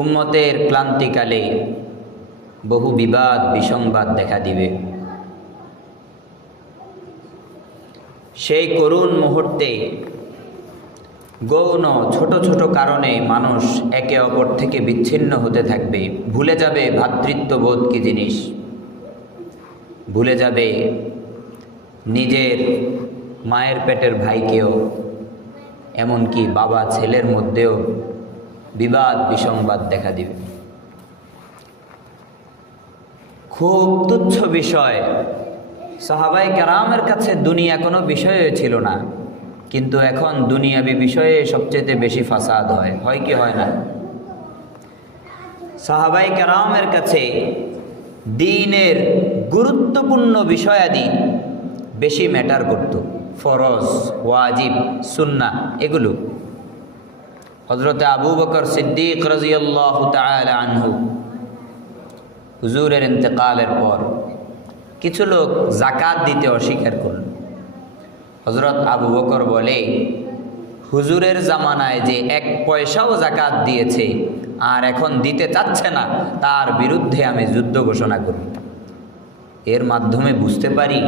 উম্মতের ক্লান্তিকালে বহু বিবাদ বিসংবাদ দেখা দিবে। সেই করুণ মুহূর্তে গৌণ ছোট ছোট কারণে মানুষ একে অপর থেকে বিচ্ছিন্ন হতে থাকবে, ভুলে যাবে ভ্রাতৃত্ববোধ কি জিনিস, ভুলে যাবে নিজের মায়ের পেটের ভাইকেও, এমনকি বাবা ছেলের মধ্যেও বিবাদ বিসংবাদ দেখা দিবে। খুব তুচ্ছ বিষয়, সাহাবায়ে কেরামের কাছে দুনিয়া কোনো বিষয় ছিল না, কিন্তু এখন দুনিয়াবি বিষয়ে সবচেয়ে বেশি ফাসাদ হয় কি হয় না? সাহাবায়ে কেরামের কাছে দ্বীনের গুরুত্বপূর্ণ বিষয়াদি বেশি ম্যাটার করত, ফরজ, ওয়াজিব, সুন্নাহ এগুলো। হযরতে আবু বকর সিদ্দিক রাদিয়াল্লাহু তাআলা আনহু হুজুরের ইন্তেকালের পর কিছু লোক যাকাত দিতে অস্বীকার করল। হযরত আবু বকর বলে, হুজুরের জামানায় যে 1 পয়সাও যাকাত দিয়েছে আর এখন দিতে চাচ্ছে না, তার বিরুদ্ধে আমি যুদ্ধ ঘোষণা করি। এর মাধ্যমে বুঝতে পারি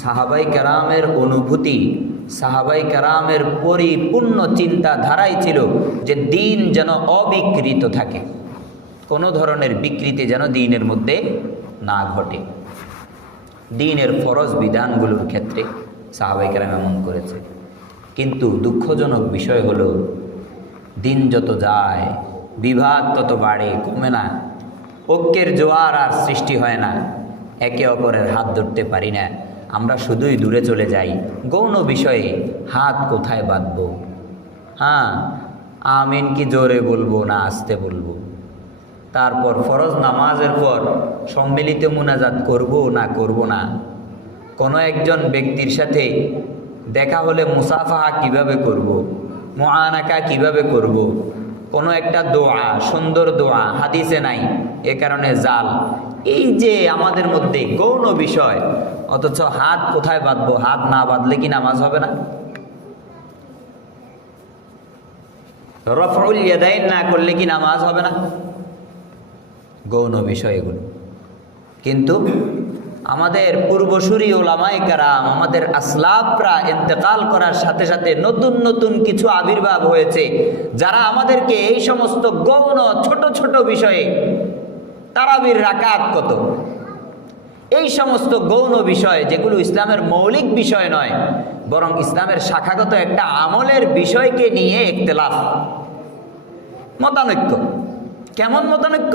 সাহাবায়ে কেরামের অনুভূতি, সাহাবায়ে কেরামের পরিপূর্ণ চিন্তাধারাই ছিল যে দ্বীন যেন অবিকৃত থাকে, কোনো ধরনের বিকৃতি যেন দ্বীনের মধ্যে না ঘটে। দ্বীনের ফরজ বিধানগুলোর ক্ষেত্রে সাহাবায়ে কেরাম এমন করেছে। কিন্তু দুঃখজনক বিষয় হলো, দিন যত যায় বিভাদ তত বাড়ে, কমে না। ঐক্যের জোয়ার আর সৃষ্টি হয় না, একে অপরের হাত ধরতে পারি না, আমরা শুধুই দূরে চলে যাই। গৌণ বিষয়ে হাত কোথায় বাঁধবো? হ্যাঁ, আমিন কি জোরে বলবো না আস্তে বলবো? তারপর ফরজ নামাজের পর সম্মিলিত মুনাজাত করব না করব না? কোনো একজন ব্যক্তির সাথে দেখা হলে মুসাফাহা কিভাবে করব, মুআনাকা কিভাবে করব? কোনো একটা দোয়া, সুন্দর দোয়া হাদিসে নাই, এ কারণে জাল। এই যে আমাদের মধ্যে গৌণ বিষয়, অথচ হাত কোথায় বাঁধবো? হাত না বাঁধলে কি নামাজ হবে না? রফউল ইয়াদাইন না করলে কি নামাজ হবে না? গৌণ বিষয় এগুলো। কিন্তু আমাদের পূর্বসূরি ওলামায়ে কেরাম, আমাদের আসলাফরা ইন্তেকাল করার সাথে সাথে নতুন নতুন কিছু আবির্ভাব হয়েছে, যারা আমাদেরকে এই সমস্ত গৌণ ছোট ছোট বিষয়ে, তারাবির রাকাত কত, এই সমস্ত গৌণ বিষয় যেগুলো ইসলামের মৌলিক বিষয় নয়, বরং ইসলামের শাখাগত একটা আমলের বিষয়কে নিয়ে ইখতিলাফ, মতানৈক্য। কেমন মতানৈক্য?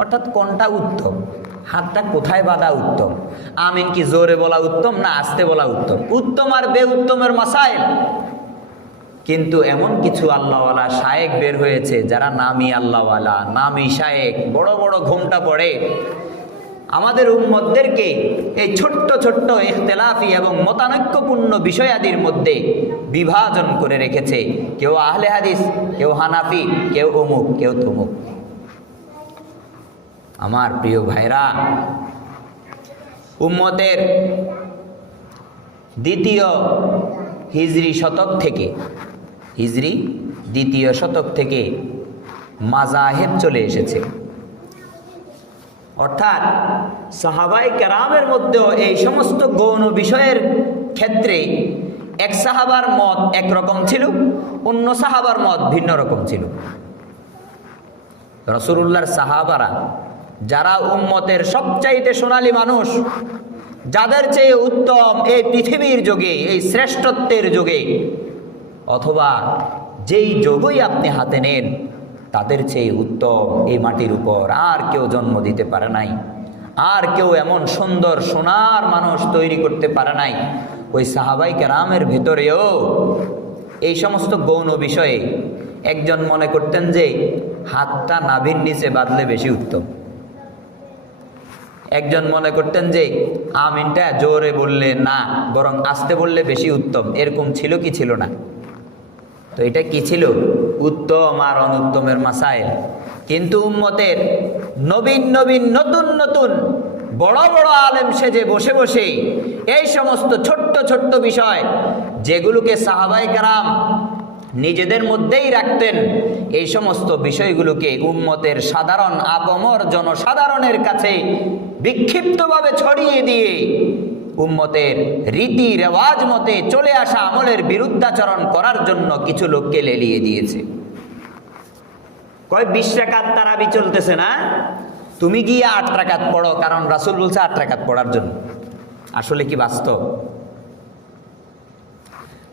অর্থাৎ কোনটা উত্তম, হাতটা কোথায় বাঁধা উত্তম, আমিন কি জোরে বলা উত্তম না আস্তে বলা উত্তম, উত্তম আর বে উত্তমের মাসাইল। কিন্তু এমন কিছু আল্লাহওয়ালা শায়েক বের হয়েছে যারা নামি আল্লাহওয়ালা, নামি শায়েক, বড় বড় ঘোমটা পড়ে আমাদের উম্মতদেরকে এই ছোট্ট ছোট্ট ইখতিলাফি এবং মতানৈক্যপূর্ণ বিষয়াদির মধ্যে বিভাজন করে রেখেছে। কেউ আহলে হাদিস, কেউ হানাফি, কেউ অমুক, কেউ তমুক। আমার প্রিয় ভাইরা, উম্মতের দ্বিতীয় হিজরি শতক থেকে মাযাহিব চলে এসেছে। অর্থাৎ সাহাবায়ে কেরামের মধ্যেও এই সমস্ত গৌণ বিষয়ের ক্ষেত্রে এক সাহাবার মত একরকম ছিল, অন্য সাহাবার মত ভিন্ন রকম ছিল। রাসূলুল্লাহর সাহাবারা, যারা উম্মতের সবচাইতে সোনালী মানুষ, যাদের চেয়ে উত্তম এই পৃথিবীর যুগে, এই শ্রেষ্ঠত্বের যুগে, অথবা যেই যুগই আপনি হাতে নেন, তাদের চেয়ে উত্তম এই মাটির উপর আর কেউ জন্ম দিতে পারে নাই, আর কেউ এমন সুন্দর সোনার মানুষ তৈরি করতে পারে নাই। ওই সাহাবায়ে কেরামের ভিতরেও এই সমস্ত গৌণ বিষয়ে একজন মনে করতেন যে হাতটা নাভির নিচে বাঁধলে বেশি উত্তম, একজন মনে করতেন যে আমিনটা জোরে বললে না, বরং আস্তে বললে বেশি উত্তম। এরকম ছিল কি ছিল না? তো এটা কি ছিল? উত্তম আর অনুত্তমের মাসাইল। কিন্তু উম্মতের নবীন নবীন নতুন নতুন বড় বড় আলেম সেজে বসে বসে এই সমস্ত ছোট্ট ছোট্ট বিষয়, যেগুলোকে সাহাবায়ে কেরাম নিজেদের মধ্যেই রাখতেন। এই সমস্ত বিষয়গুলোকে উম্মতের সাধারণ আপমর জনসাধারণের কাছে বিক্ষিপ্তভাবে ছড়িয়ে দিয়ে উম্মতের রীতি রেওয়াজ মতে চলে আসা আমলের বিরুদ্ধাচরণ করার জন্য কিছু লোককে লেলিয়ে দিয়েছে। কয় 20 রাকাত তারাবি চলতেছে না, তুমি গিয়ে 8 রাকাত পড়ো, কারণ রাসূল বলছে 8 রাকাত পড়ার জন্য। আসলে কি বাস্তব?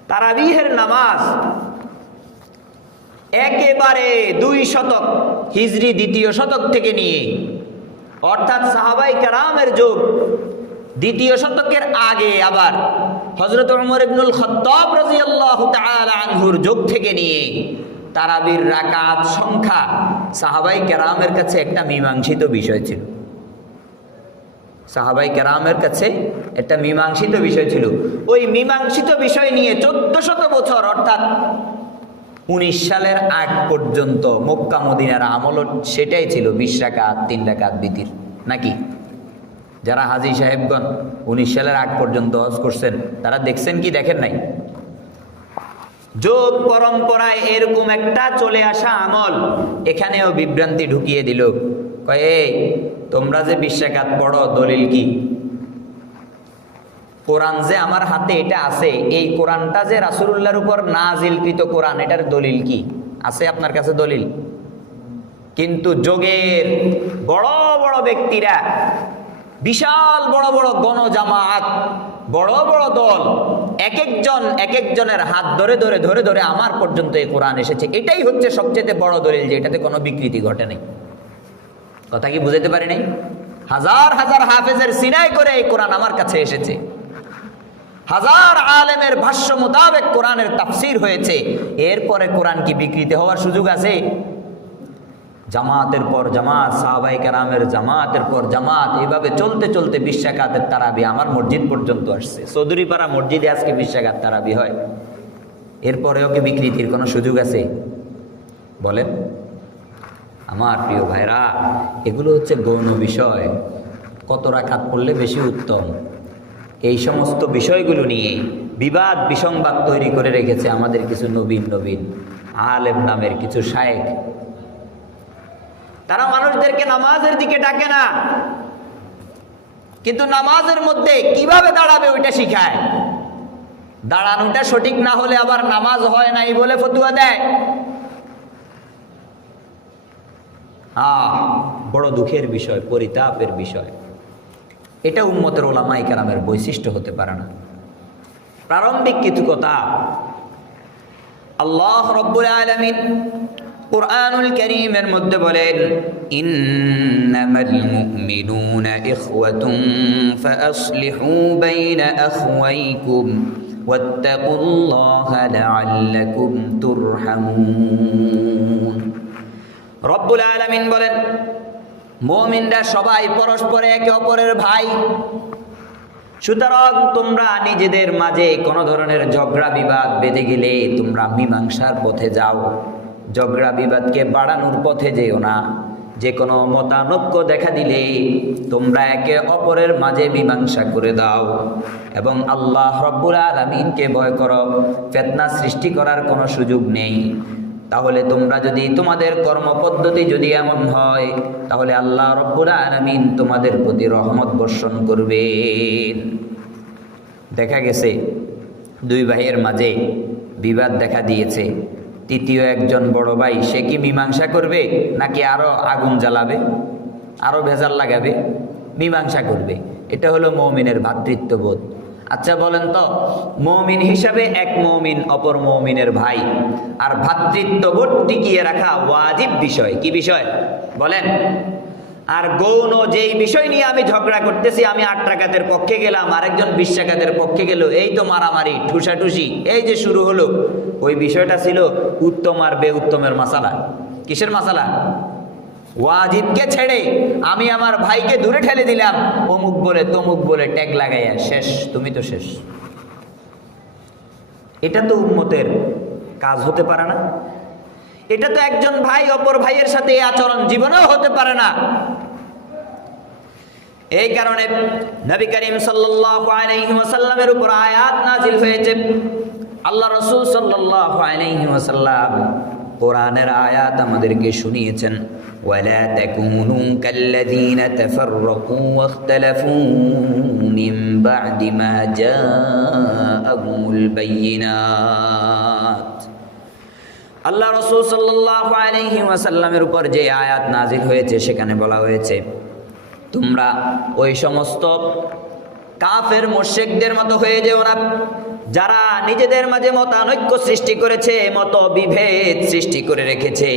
তারাবিহের নামাজ একেবারে 2 শতক হিজরি 2য় শতক থেকে নিয়ে, অর্থাৎ সাহাবায়ে কেরামের যুগ 2য় শতকের আগে, আবার হযরত ওমর ইবনুল খাত্তাব রাদিয়াল্লাহু তাআলা আনহুর যুগ থেকে নিয়ে তারাবির রাকাত সংখ্যা সাহাবায়ে কেরামের কাছে একটা মীমাংসিত বিষয় ছিল। সাহাবায়ে কেরামের কাছে একটা মীমাংসিত বিষয় ছিল। ওই মীমাংসিত বিষয় নিয়ে 1400 বছর, অর্থাৎ 19 সালের আগ পর্যন্ত মক্কা মদিনার আমল সেটাই ছিল 20 রাকাত 3 রাকাত বিতির, নাকি? যারা হাজী সাহেবগণ 19 সালের আগ পর্যন্ত হজ করছেন তারা দেখছেন কি দেখেন নাই? যোগ পরম্পরায় এরকম একটা চলে আসা আমল এখানেও বিভ্রান্তি ঢুকিয়ে দিল। কয় এই তোমরা যে 20 রাকাত পড়ো, দলিল কি? কোরআন যে আমার হাতে এটা আছে, এই কোরআনটা যে রাসূলুল্লাহর উপর নাজিলকৃত কোরআন, এটার দলিল কি আছে আপনার কাছে? দলিল? কিন্তু যোগের বড় বড় ব্যক্তিরা, বিশাল বড় বড় গণজামাত, বড় বড় দল, এক একজনের হাত ধরে ধরে ধরে ধরে আমার পর্যন্ত এই কোরআন এসেছে, এটাই হচ্ছে সবচেয়ে বড় দলিল যে এটাতে কোনো বিকৃতি ঘটে নাই। কথা কি বুঝাতে পারি নাই? হাজার হাজার হাফেজের সিনাই করে এই কোরআন আমার কাছে এসেছে, হাজার আলেমের ভাষ্য মোতাবেক কোরআনের তাফসীর হয়েছে। এরপরে কোরআন কি বিকৃতি হওয়ার সুযোগ আছে? জামাতের পর জামাত, সাহাবায়ে কেরামের জামাতের পর জামাত, এইভাবে চলতে চলতে 20 রাকাতের তারাবি আমার মসজিদ পর্যন্ত আসছে। চৌধুরীপাড়া মসজিদে আজকে 20 রাকাত তারাবি হয়, এরপরেও কি বিকৃতির কোনো সুযোগ আছে? বলেন আমার প্রিয় ভাইরা, এগুলো হচ্ছে গৌণ বিষয়। কত রাকাত পড়লে বেশি উত্তম, এই সমস্ত বিষয়গুলো নিয়ে বিবাদ বিসংবাদ তৈরি করে রেখেছে আমাদের কিছু নবীন আলেম নামের কিছু শায়েখ। তারা মানুষদেরকে নামাজের দিকে ডাকে না, কিন্তু নামাজের মধ্যে কিভাবে দাঁড়াবে ওইটা শিখায়। দাঁড়ানোটা সঠিক না হলে আবার নামাজ হয় নাই বলে ফতুয়া দেয়। বড় দুঃখের বিষয়, পরিতাপের বিষয়। এটা উম্মতের উলামায়ে কেরামের বৈশিষ্ট্য হতে পারে না। প্রারম্ভিক কিছু কথা আল্লাহ রাব্বুল আলামিন কুরআনুল কারীমের মধ্যে বলেন, ইন্নামাল মুমিনুনা ইখওয়াতুন ফাআসলিহু বাইনা আখওয়াইকুম ওয়াত্তাকুল্লাহা লাআল্লাকুম তুরহামুন। রব্বুল আলামিন বলেন, মুমিনরা সবাই পরস্পরে একে অপরের ভাই, সুতরাং তোমরা নিজেদের মাঝে কোনো ধরনের ঝগড়া বিবাদ বেঁধে গেলে তোমরা মীমাংসার পথে যাও, ঝগড়া বিবাদকে বাড়ানোর পথে যেও না। যে কোনো মতানৈক্য দেখা দিলে তোমরা একে অপরের মাঝে মীমাংসা করে দাও এবং আল্লাহ রব্বুল আলামিনকে ভয় করো। ফিতনা সৃষ্টি করার কোনো সুযোগ নেই। তাহলে তোমরা যদি তোমাদের কর্মপদ্ধতি যদি এমন হয়, তাহলে আল্লাহ রব্বুল আলামিন তোমাদের প্রতি রহমত বর্ষণ করবেন। দেখা গেছে দুই ভাইয়ের মাঝে বিবাদ দেখা দিয়েছে, তৃতীয় একজন বড় ভাই সে কি মীমাংসা করবে নাকি আরো আগুন জ্বালাবে, আরো ভেজাল লাগাবে? মীমাংসা করবে। এটা হলো মুমিনের ভ্রাতৃত্ববোধ। আচ্ছা বলেন তো, মুমিন হিসাবে এক মুমিন অপর মুমিনের ভাই, আর ভ্রাতৃত্ববোধ টিকিয়ে রাখা ওয়াজিব বিষয়। কি বিষয় বলেন? আর গৌণ যেই বিষয় নিয়ে আমি ঝগড়া করতেছি, আমি 8 রাকাতের পক্ষে গেলাম, আরেকজন 20 রাকাতের পক্ষে গেল, এই তো মারামারি ঠুসাঠুসি এই যে শুরু হলো, ওই বিষয়টা ছিল উত্তম আর বেউত্তমের মাসালা। কিসের মাসালা? ওয়াজিবকে ছেড়ে আমি আমার ভাইকে দূরে ঠেলে দিলাম, অমুক বলে তমুক বলে ট্যাগ লাগাইয়া শেষ, তুমি তো শেষ। এটা তো উম্মতের কাজ হতে পারে না। এটা তো একজন ভাই অপর ভাইয়ের সাথে এই আচরণ জীবনেও হতে পারে না। এই কারণে নবী করিম সাল্লাল্লাহু আলাইহি ওয়াসাল্লামের উপর আয়াত নাজিল হয়েছে, আল্লাহ রাসূল সাল্লাল্লাহু আলাইহি ওয়াসাল্লাম কোরআনের আয়াত আমাদেরকে শুনিয়েছেন, ওয়ালা তাকুনু কাল্লাযীনা তাফাররাকু ওয়াখতালাফু মিন বা'দি মা জাআহুমুল বায়িনাত। আল্লাহ রাসূল সাল্লাল্লাহু আলাইহি ওয়াসাল্লামের উপর যে আয়াত নাজিল হয়েছে সেখানে বলা হয়েছে, তোমরা ওই সমস্ত কাফের মুশরিকদের মতো হয়ে যেও না, যারা নিজেদের মাঝে মতানৈক্য সৃষ্টি করেছে, মতবিভেদ সৃষ্টি করে রেখেছে।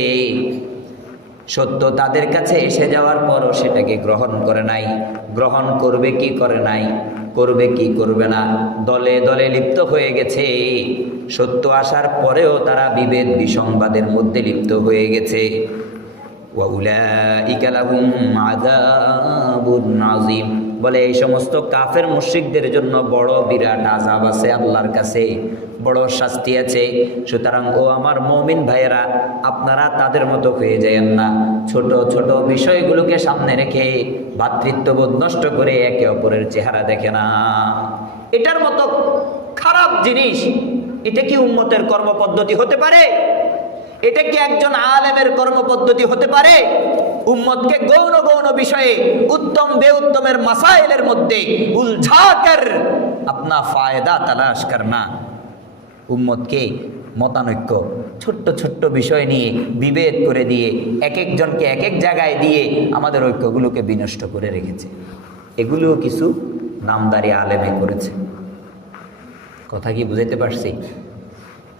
সত্য তাদের কাছে এসে যাওয়ার পরও সেটাকে গ্রহণ করে নাই, গ্রহণ করবে কি করে নাই, করবে কি করবে না, দলে দলে লিপ্ত হয়ে গেছে। সত্য আসার পরেও তারা বিভেদ বিসংবাদের মধ্যে লিপ্ত হয়ে গেছে। ওয়াউলাইকা লাহুম আযাবুন আযীম, বলে এই সমস্ত কাফের মুশরিকদের জন্য বড় বিরাট আযাব আছে আল্লাহর কাছে, বড় শাস্তি আছে। সুতরাং ও আমার মুমিন ভাইয়েরা, আপনারা তাদের মতো হয়ে যায়েন না। ছোট ছোট বিষয়গুলোকে সামনে রেখে ভ্রাতৃত্ববোধ নষ্ট করে একে অপরের চেহারা দেখে না। এটার মতো খারাপ জিনিস, এটা কি উম্মতের কর্মপদ্ধতি হতে পারে? এটা কি একজন আলেমের কর্মপদ্ধতি হতে পারে? উম্মতকে গৌণ গৌণ বিষয়ে উত্তম বেউত্তমের মাসাইলের মধ্যে উলঝাকর আপনা ফায়দা তালাশ করনা, উম্মতকে মতানৈক্য ছোট্ট ছোট্ট বিষয় নিয়ে বিভেদ করে দিয়ে এক একজনকে এক এক জায়গায় দিয়ে আমাদের ঐক্যগুলোকে বিনষ্ট করে রেখেছে। এগুলোও কিছু নামদারি আলেমে করেছে। কথা কি বুঝাইতে পারছি?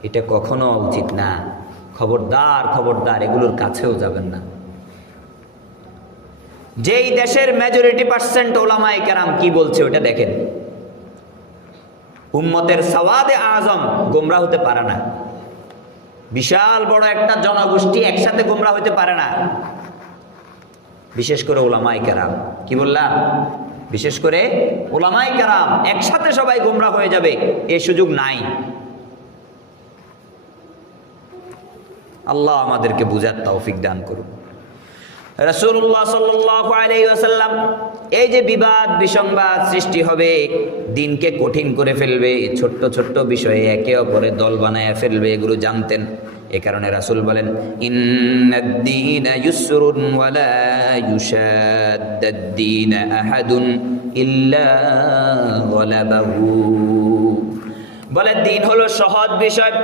এটা কখনো উচিত না। খবরদার খবরদার, এগুলোর কাছেও যাবেন না। যেই দেশের মেজরিটি পার্সেন্ট ওলামায়ে কেরাম কি বলছে ওটা দেখেন। উম্মতের সওয়াদে আজম গোমরা হতে পারে না। বিশাল বড় একটা জনগোষ্ঠী একসাথে গোমরা হতে পারে না। বিশেষ করে ওলামায়ে কেরাম, কি বললাম? বিশেষ করে ওলামায়ে কেরাম একসাথে সবাই গোমরা হয়ে যাবে এই সুযোগ নাই। আল্লাহ আমাদেরকে বুঝার তৌফিক দান করুন। রাসূলুল্লাহ সাল্লাল্লাহু আলাইহি ওয়াসাল্লাম এই যে বিবাদ বিসংবাদ সৃষ্টি হবে, দিনকে কঠিন করে ফেলবে, ছোট্ট ছোট্ট বিষয়ে একে অপরে দল বানায় ফেলবে, এগুলো জানতেন। এ কারণে রাসূল বলেন, ইন্নাদ-দীনা ইউসরুন ওয়া লা ইউশাদ্দাদ-দীনা আহাদুন ইল্লা গালাবাহু। বলে দিন হলো সহজ বিষয়,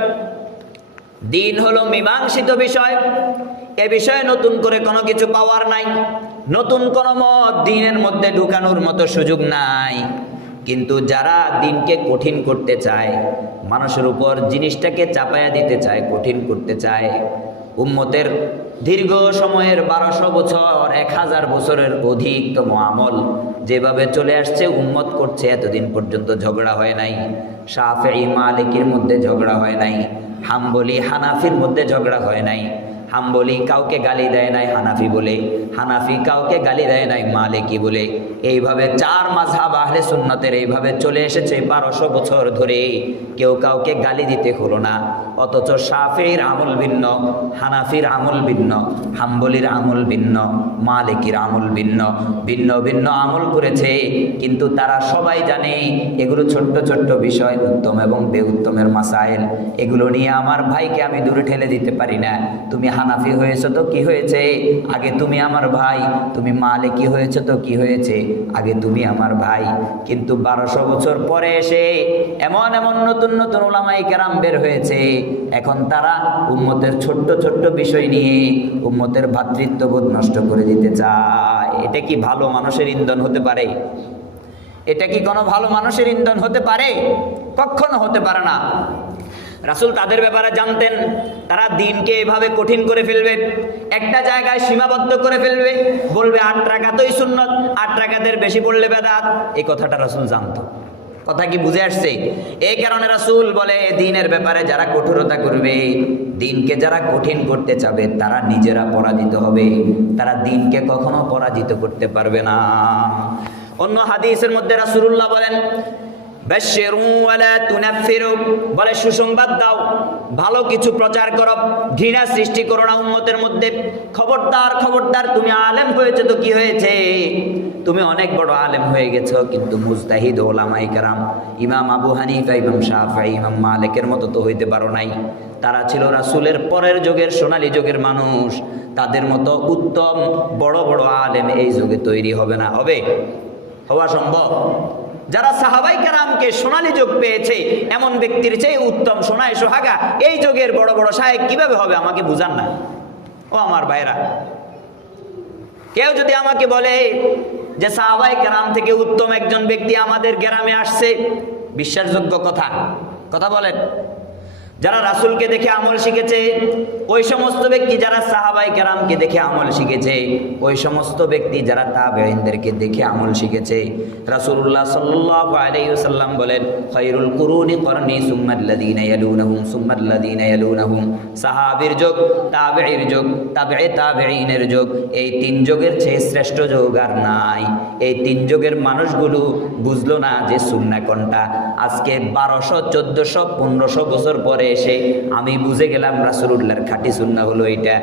দিন হলো মীমাংসিত বিষয়। এ বিষয়ে নতুন করে কোনো কিছু পাওয়ার নাই, নতুন কোনো মত দিনের মধ্যে ঢুকানোর মতো সুযোগ নাই। কিন্তু যারা দিনকে কঠিন করতে চায়, মানুষের উপর জিনিসটাকে চাপায়া দিতে চায়, কঠিন করতে চায়, উম্মতের দীর্ঘ সময়ের 1200 বছর 1000 বছরের অধিকতম আমল যেভাবে চলে আসছে, উম্মত করছে, এতদিন পর্যন্ত ঝগড়া হয় নাই। শাফিঈ মালিকির মধ্যে ঝগড়া হয় নাই, হাম্বলি হানাফির মধ্যে ঝগড়া হয় নাই। হাম্বলি কাউকে গালি দেয় নাই হানাফি বলে, হানাফি কাউকে গালি দেয় নাই মালিকি বলে। এইভাবে 4 মাযহাব আহলে সুন্নাতের এইভাবে চলে এসেছে 1200 বছর ধরে। কেউ কাউকে গালি দিতে হলো না। অথচ শাফিঈর আমল ভিন্ন, হানাফির আমল ভিন্ন, হাম্বলির আমল ভিন্ন, মালিকির আমল ভিন্ন, ভিন্ন ভিন্ন আমল করেছে। কিন্তু তারা সবাই জানে এগুলো ছোট্ট ছোট্ট বিষয়, উত্তম এবং বেউত্তমের মাসাইল। এগুলো নিয়ে আমার ভাইকে আমি দূরে ঠেলে দিতে পারি না। তুমি হানাফি হয়েছে তো কি হয়েছে, আগে তুমি আমার ভাই। তুমি মালিকি হয়েছে তো কি হয়েছে, আগে তুমি আমার ভাই। কিন্তু 1200 বছর পরে এসে এমন এমন নতুন নতুন উলামায়ে কেরাম বের হয়েছে, এখন তারা উম্মতের ছোট্ট ছোট্ট বিষয় নিয়ে উম্মতের ভ্রাতৃত্ববোধ নষ্ট করে দিতে চায়। এটা কি ভালো মানুষের ইন্ধন হতে পারে? এটা কি কোনো ভালো মানুষের ইন্ধন হতে পারে? কখনো হতে পারে না। রাসূল তাদের ব্যাপারে জানতেন, তারা দিনকে এভাবে কঠিন করে ফেলবে, একটা জায়গায় সীমাবদ্ধ করে ফেলবে, বলবে 8 রাকাতই সুন্নত, 8 রাকাতের বেশি পড়লে বেদাত। এই কথাটা রাসূল জানতো। কথা কি বুঝে আসছে? এই কারণে রাসূল বলে, দিনের ব্যাপারে যারা কঠোরতা করবে, দিনকে যারা কঠিন করতে চাবে, তারা নিজেরা পরাজিত হবে। তারা দিনকে কখনো পরাজিত করতে পারবে না। অন্য হাদিসের মধ্যে রাসূলুল্লাহ বলেন, বাশশিরু ওয়ালা তুনাফিরু, বলে সুসংবাদ দাও, ভালো কিছু প্রচার করো, ঘৃণা সৃষ্টি করো না উম্মতের মধ্যে। খবরদার খবরদার, তুমি আলেম হয়েছে তো কি হয়েছে, তুমি অনেক বড় আলেম হয়ে গেছো, কিন্তু মুজতাহিদ ওলামায়ে কেরাম ইমাম আবু হানিফা, ইমাম শাফিঈ, ইমাম মালিকের মতো তো হইতে পারো নাই। তারা ছিল রাসূলের পরের যুগের সোনালী যুগের মানুষ, তাদের মতো উত্তম বড় বড় আলেম এই যুগে তৈরি হবে না। হবে? হওয়া সম্ভব? যারা সাহাবাই কেরামকে সোনালী যুগ পেয়েছে এমন ব্যক্তির চেয়ে উত্তম সোনায় সোহাগা এই যুগের বড় বড় শায়েখ কিভাবে হবে? আমাকে বুঝান না ও আমার ভাইরা। কেউ যদি আমাকে বলে যে সাহাবাই কেরাম থেকে উত্তম একজন ব্যক্তি আমাদের গ্রামে আসছে, বিশ্বাসযোগ্য কথা কথা বলেন। যারা রাসূলকে দেখে আমল শিখেছে ওই সমস্ত ব্যক্তি, যারা সাহাবায়ে কেরামকে দেখে আমল শিখেছে ওই সমস্ত ব্যক্তি, যারা তাবেঈনদেরকে দেখে আমল শিখেছে। রাসূলুল্লাহ সাল্লাল্লাহু আলাইহি ওয়াসাল্লাম বলেন, খায়রুল কুরুনি করনি সুম্মাল্লাযীনা ইয়ালুনাহুম সুম্মাল্লাযীনা ইয়ালুনাহুম। সাহাবীর যুগ, তাবেঈর যুগ, তাবেঈনের যুগ, এই তিন যুগের চেয়ে শ্রেষ্ঠ যুগ আর নাই। এই তিন যুগের মানুষগুলো বুঝলো না যে সুন্নাহ কোনটা। আজকে 1200, 1400, 1500 বছর পরে এসে আমি বুঝে গেলাম রাসূলুল্লাহর খাঁটি সুন্নাহ হলো এইটা।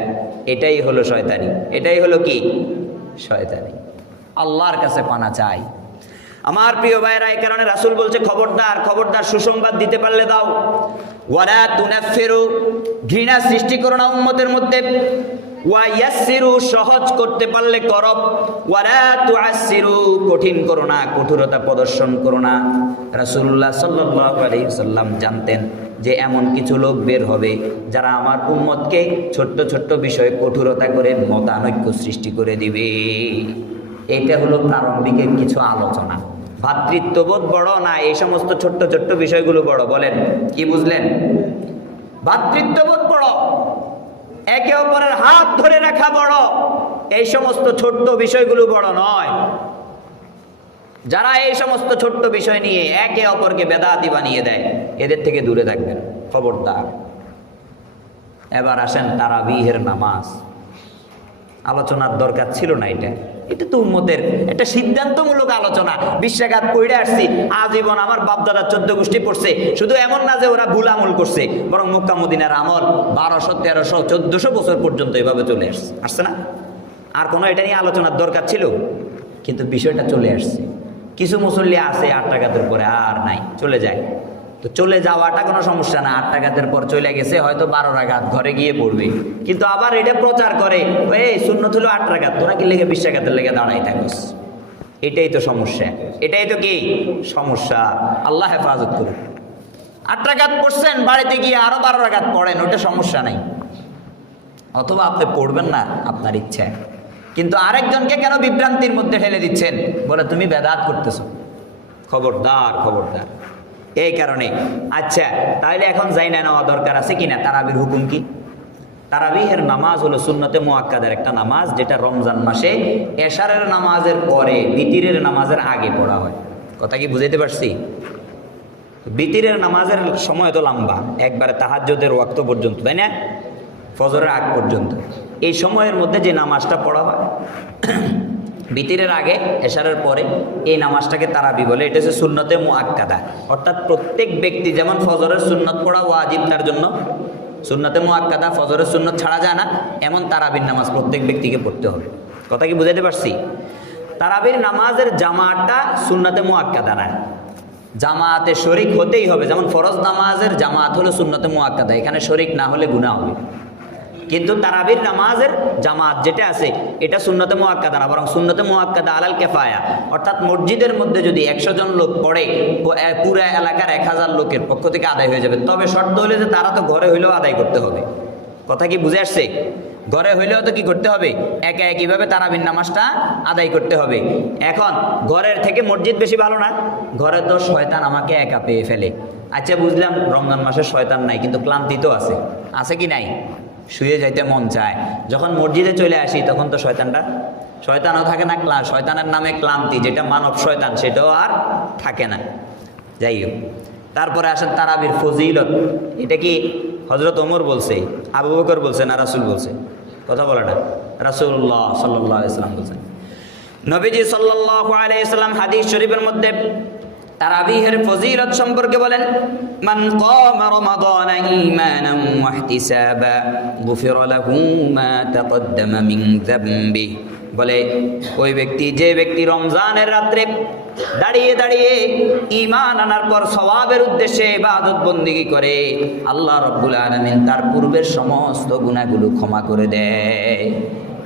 এটাই হলো শয়তানি, এটাই হলো কি? শয়তানি। আল্লাহর কাছে পানা চাই। আমার প্রিয় ভাইরা, এই কারণে রাসূল বলছে খবরদার খবরদার, সুসংবাদ দিতে পারলে দাও। ওয়ালা তুনাফিরু, ঘৃণা সৃষ্টি করো না উম্মতের মধ্যে। ওয়া ইয়াসসিরু, সহজ করতে পারলে করো। ওয়ালা তুআসসিরু, কঠিন করো না, কঠোরতা প্রদর্শন করো না। রাসূলুল্লাহ সাল্লাল্লাহু আলাইহি ওয়াসাল্লাম জানতেন যে এমন কিছু লোক বের হবে যারা আমার উম্মতকে ছোট্ট ছোট্ট বিষয়ে কঠোরতা করে মতানৈক্য সৃষ্টি করে দিবে। এটা হলো প্রারম্ভিকের কিছু আলোচনা। ভ্রাতৃত্ববোধ বড় না এই সমস্ত ছোট্ট ছোট্ট বিষয়গুলো বড়? বলেন, কি বুঝলেন? ভ্রাতৃত্ববোধ বড়, একে অপরের হাত ধরে রাখা বড়, এই সমস্ত ছোট্ট বিষয়গুলো বড় নয়। যারা এই সমস্ত ছোট্ট বিষয় নিয়ে একে অপরকে বেদাতি বানিয়ে দেয় এদের থেকে দূরে থাকবেন, খবরদার। এবার আসেন তারাবিহের নামাজ। আলোচনার দরকার ছিল না, এটা তো উম্মতের একটা সিদ্ধান্তমূলক আলোচনা। বিশ্বাঘাত পড়ে আসছি আজীবন, আমার বাপদাদা 14 গোষ্ঠী পড়ছে। শুধু এমন না যে ওরা ভুল আমল করছে, বরং মক্কা মদিনার আমল 1200, 1300, 1400 বছর পর্যন্ত এভাবে চলে আসছে না? আর কোনো এটা নিয়ে আলোচনার দরকার ছিল? কিন্তু বিষয়টা চলে আসছে। কিছু মুসল্লি আছে 8 রাকাতের পরে আর নাই, চলে যায়। তো চলে যাওয়াটা কোনো সমস্যা না, 8 রাকাতের পর চলে গেছে, হয়তো 12 রাকাত ঘরে গিয়ে পড়বে। কিন্তু আবার এটা প্রচার করে, এই সুন্নত হলো 8 রাকাত, তোরা কি লেগে 20 রাকাতের লেগে দাঁড়াই থাকিস। এটাই তো সমস্যা, এটাই তো কি সমস্যা। আল্লাহ হেফাজত করুন। 8 রাকাত পড়ছেন, বাড়িতে গিয়ে আরো 12 রাকাত পড়েন, ওটা সমস্যা নাই। অথবা আপনি পড়বেন না, আপনার ইচ্ছা। কিন্তু আরেকজনকে কেন বিভ্রান্তির মধ্যে ঠেলে দিচ্ছেন? বলে তুমি বেদাত করতেছো। খবরদার খবরদার। এই কারণে আচ্ছা, তাহলে এখন জাইনা নেওয়া দরকার আছে কিনা তারাবির হুকুম কি? তারাবিহের নামাজ হলো সুন্নতে মুআক্কাদার একটা নামাজ, যেটা রমজান মাসে এশারের নামাজের পরে বিতিরের নামাজের আগে পড়া হয়। কথা কি বুঝাইতে পারছি? বিতিরের নামাজের সময় তো লম্বা, একবারে তাহাজ্জুদের ওয়াক্ত পর্যন্ত, তাই না? ফজরের আগ পর্যন্ত। এই সময়ের মধ্যে যে নামাজটা পড়া হয় বিতিরের আগে এশারের পরে, এই নামাজটাকে তারাবি বলে। এটা হচ্ছে সুন্নতে মুআক্কাদা, অর্থাৎ প্রত্যেক ব্যক্তি যেমন ফজরের সুন্নত পড়া ওয়াজিব তার জন্য, সুন্নতে মুআক্কাদা ফজরের সুন্নত ছাড়া যায় না, এমন তারাবির নামাজ প্রত্যেক ব্যক্তিকে পড়তে হবে। কথা কি বুঝাইতে পারছি? তারাবির নামাজের জামাতটা সুন্নতে মুআক্কাদা না, জামাতে শরিক হতেই হবে। যেমন ফরজ নামাজের জামাত হলো সুন্নতে মুআক্কাদা, এখানে শরিক না হলে গুনাহ হবে। কিন্তু তারাবির নামাজের জামাত যেটা আছে এটা সুন্নতে মুআক্কাদা না, বরং সুন্নতে মুআক্কাদা আলাল কিফায়া। অর্থাৎ মসজিদের মধ্যে যদি 100 জন লোক পড়ে, পুরো এলাকার 1000 লোকের পক্ষ থেকে আদায় হয়ে যাবে। তবে শর্ত হলে যে তারা তো ঘরে হইলেও আদায় করতে হবে। কথা কি বুঝে আসছে? ঘরে হইলেও তো কি করতে হবে? একা একইভাবে তারাবির নামাজটা আদায় করতে হবে। এখন ঘরের থেকে মসজিদ বেশি ভালো না? ঘরে তো শয়তান আমাকে একা পেয়ে ফেলে। আচ্ছা বুঝলাম রমজান মাসে শয়তান নাই, কিন্তু ক্লান্তি তো আছে, আছে কি নাই? শুয়ে যাইতে মন চায়। যখন মসজিদে চলে আসি তখন তো শয়তানও থাকে না, শয়তানের নামে ক্লান্তি, যেটা মানব শয়তান সেটাও আর থাকে না। যাই হোক, তারপরে আসেন তারাবির ফজিলত। এটা কি হযরত ওমর বলছে, আবু বকর বলছে, না রাসূল বলছে? কথা বলে না, রাসূলুল্লাহ সাল্লাল্লাহু আলাইহি ওয়াসাল্লাম বলছেন। নবীজি সাল্লাল্লাহু আলাইহি ওয়াসাল্লাম হাদিস শরীফের মধ্যে তারাবিহের ফজিলত সম্পর্কে বলেন, মান কামা রমাদানা ঈমানান ওয়া ইহতিসাবা গুফিরা লাহু মা তাকদ্দামা মিন যামবি। বলে ওই ব্যক্তি, যে ব্যক্তি রমজানের রাত্রে দাঁড়িয়ে দাঁড়িয়ে ঈমান আনার পর সওয়াবের উদ্দেশ্যে ইবাদত বন্দেগী করে, আল্লাহ রাব্বুল আলামিন তার পূর্বের সমস্ত গুনাহগুলো ক্ষমা করে দেয়।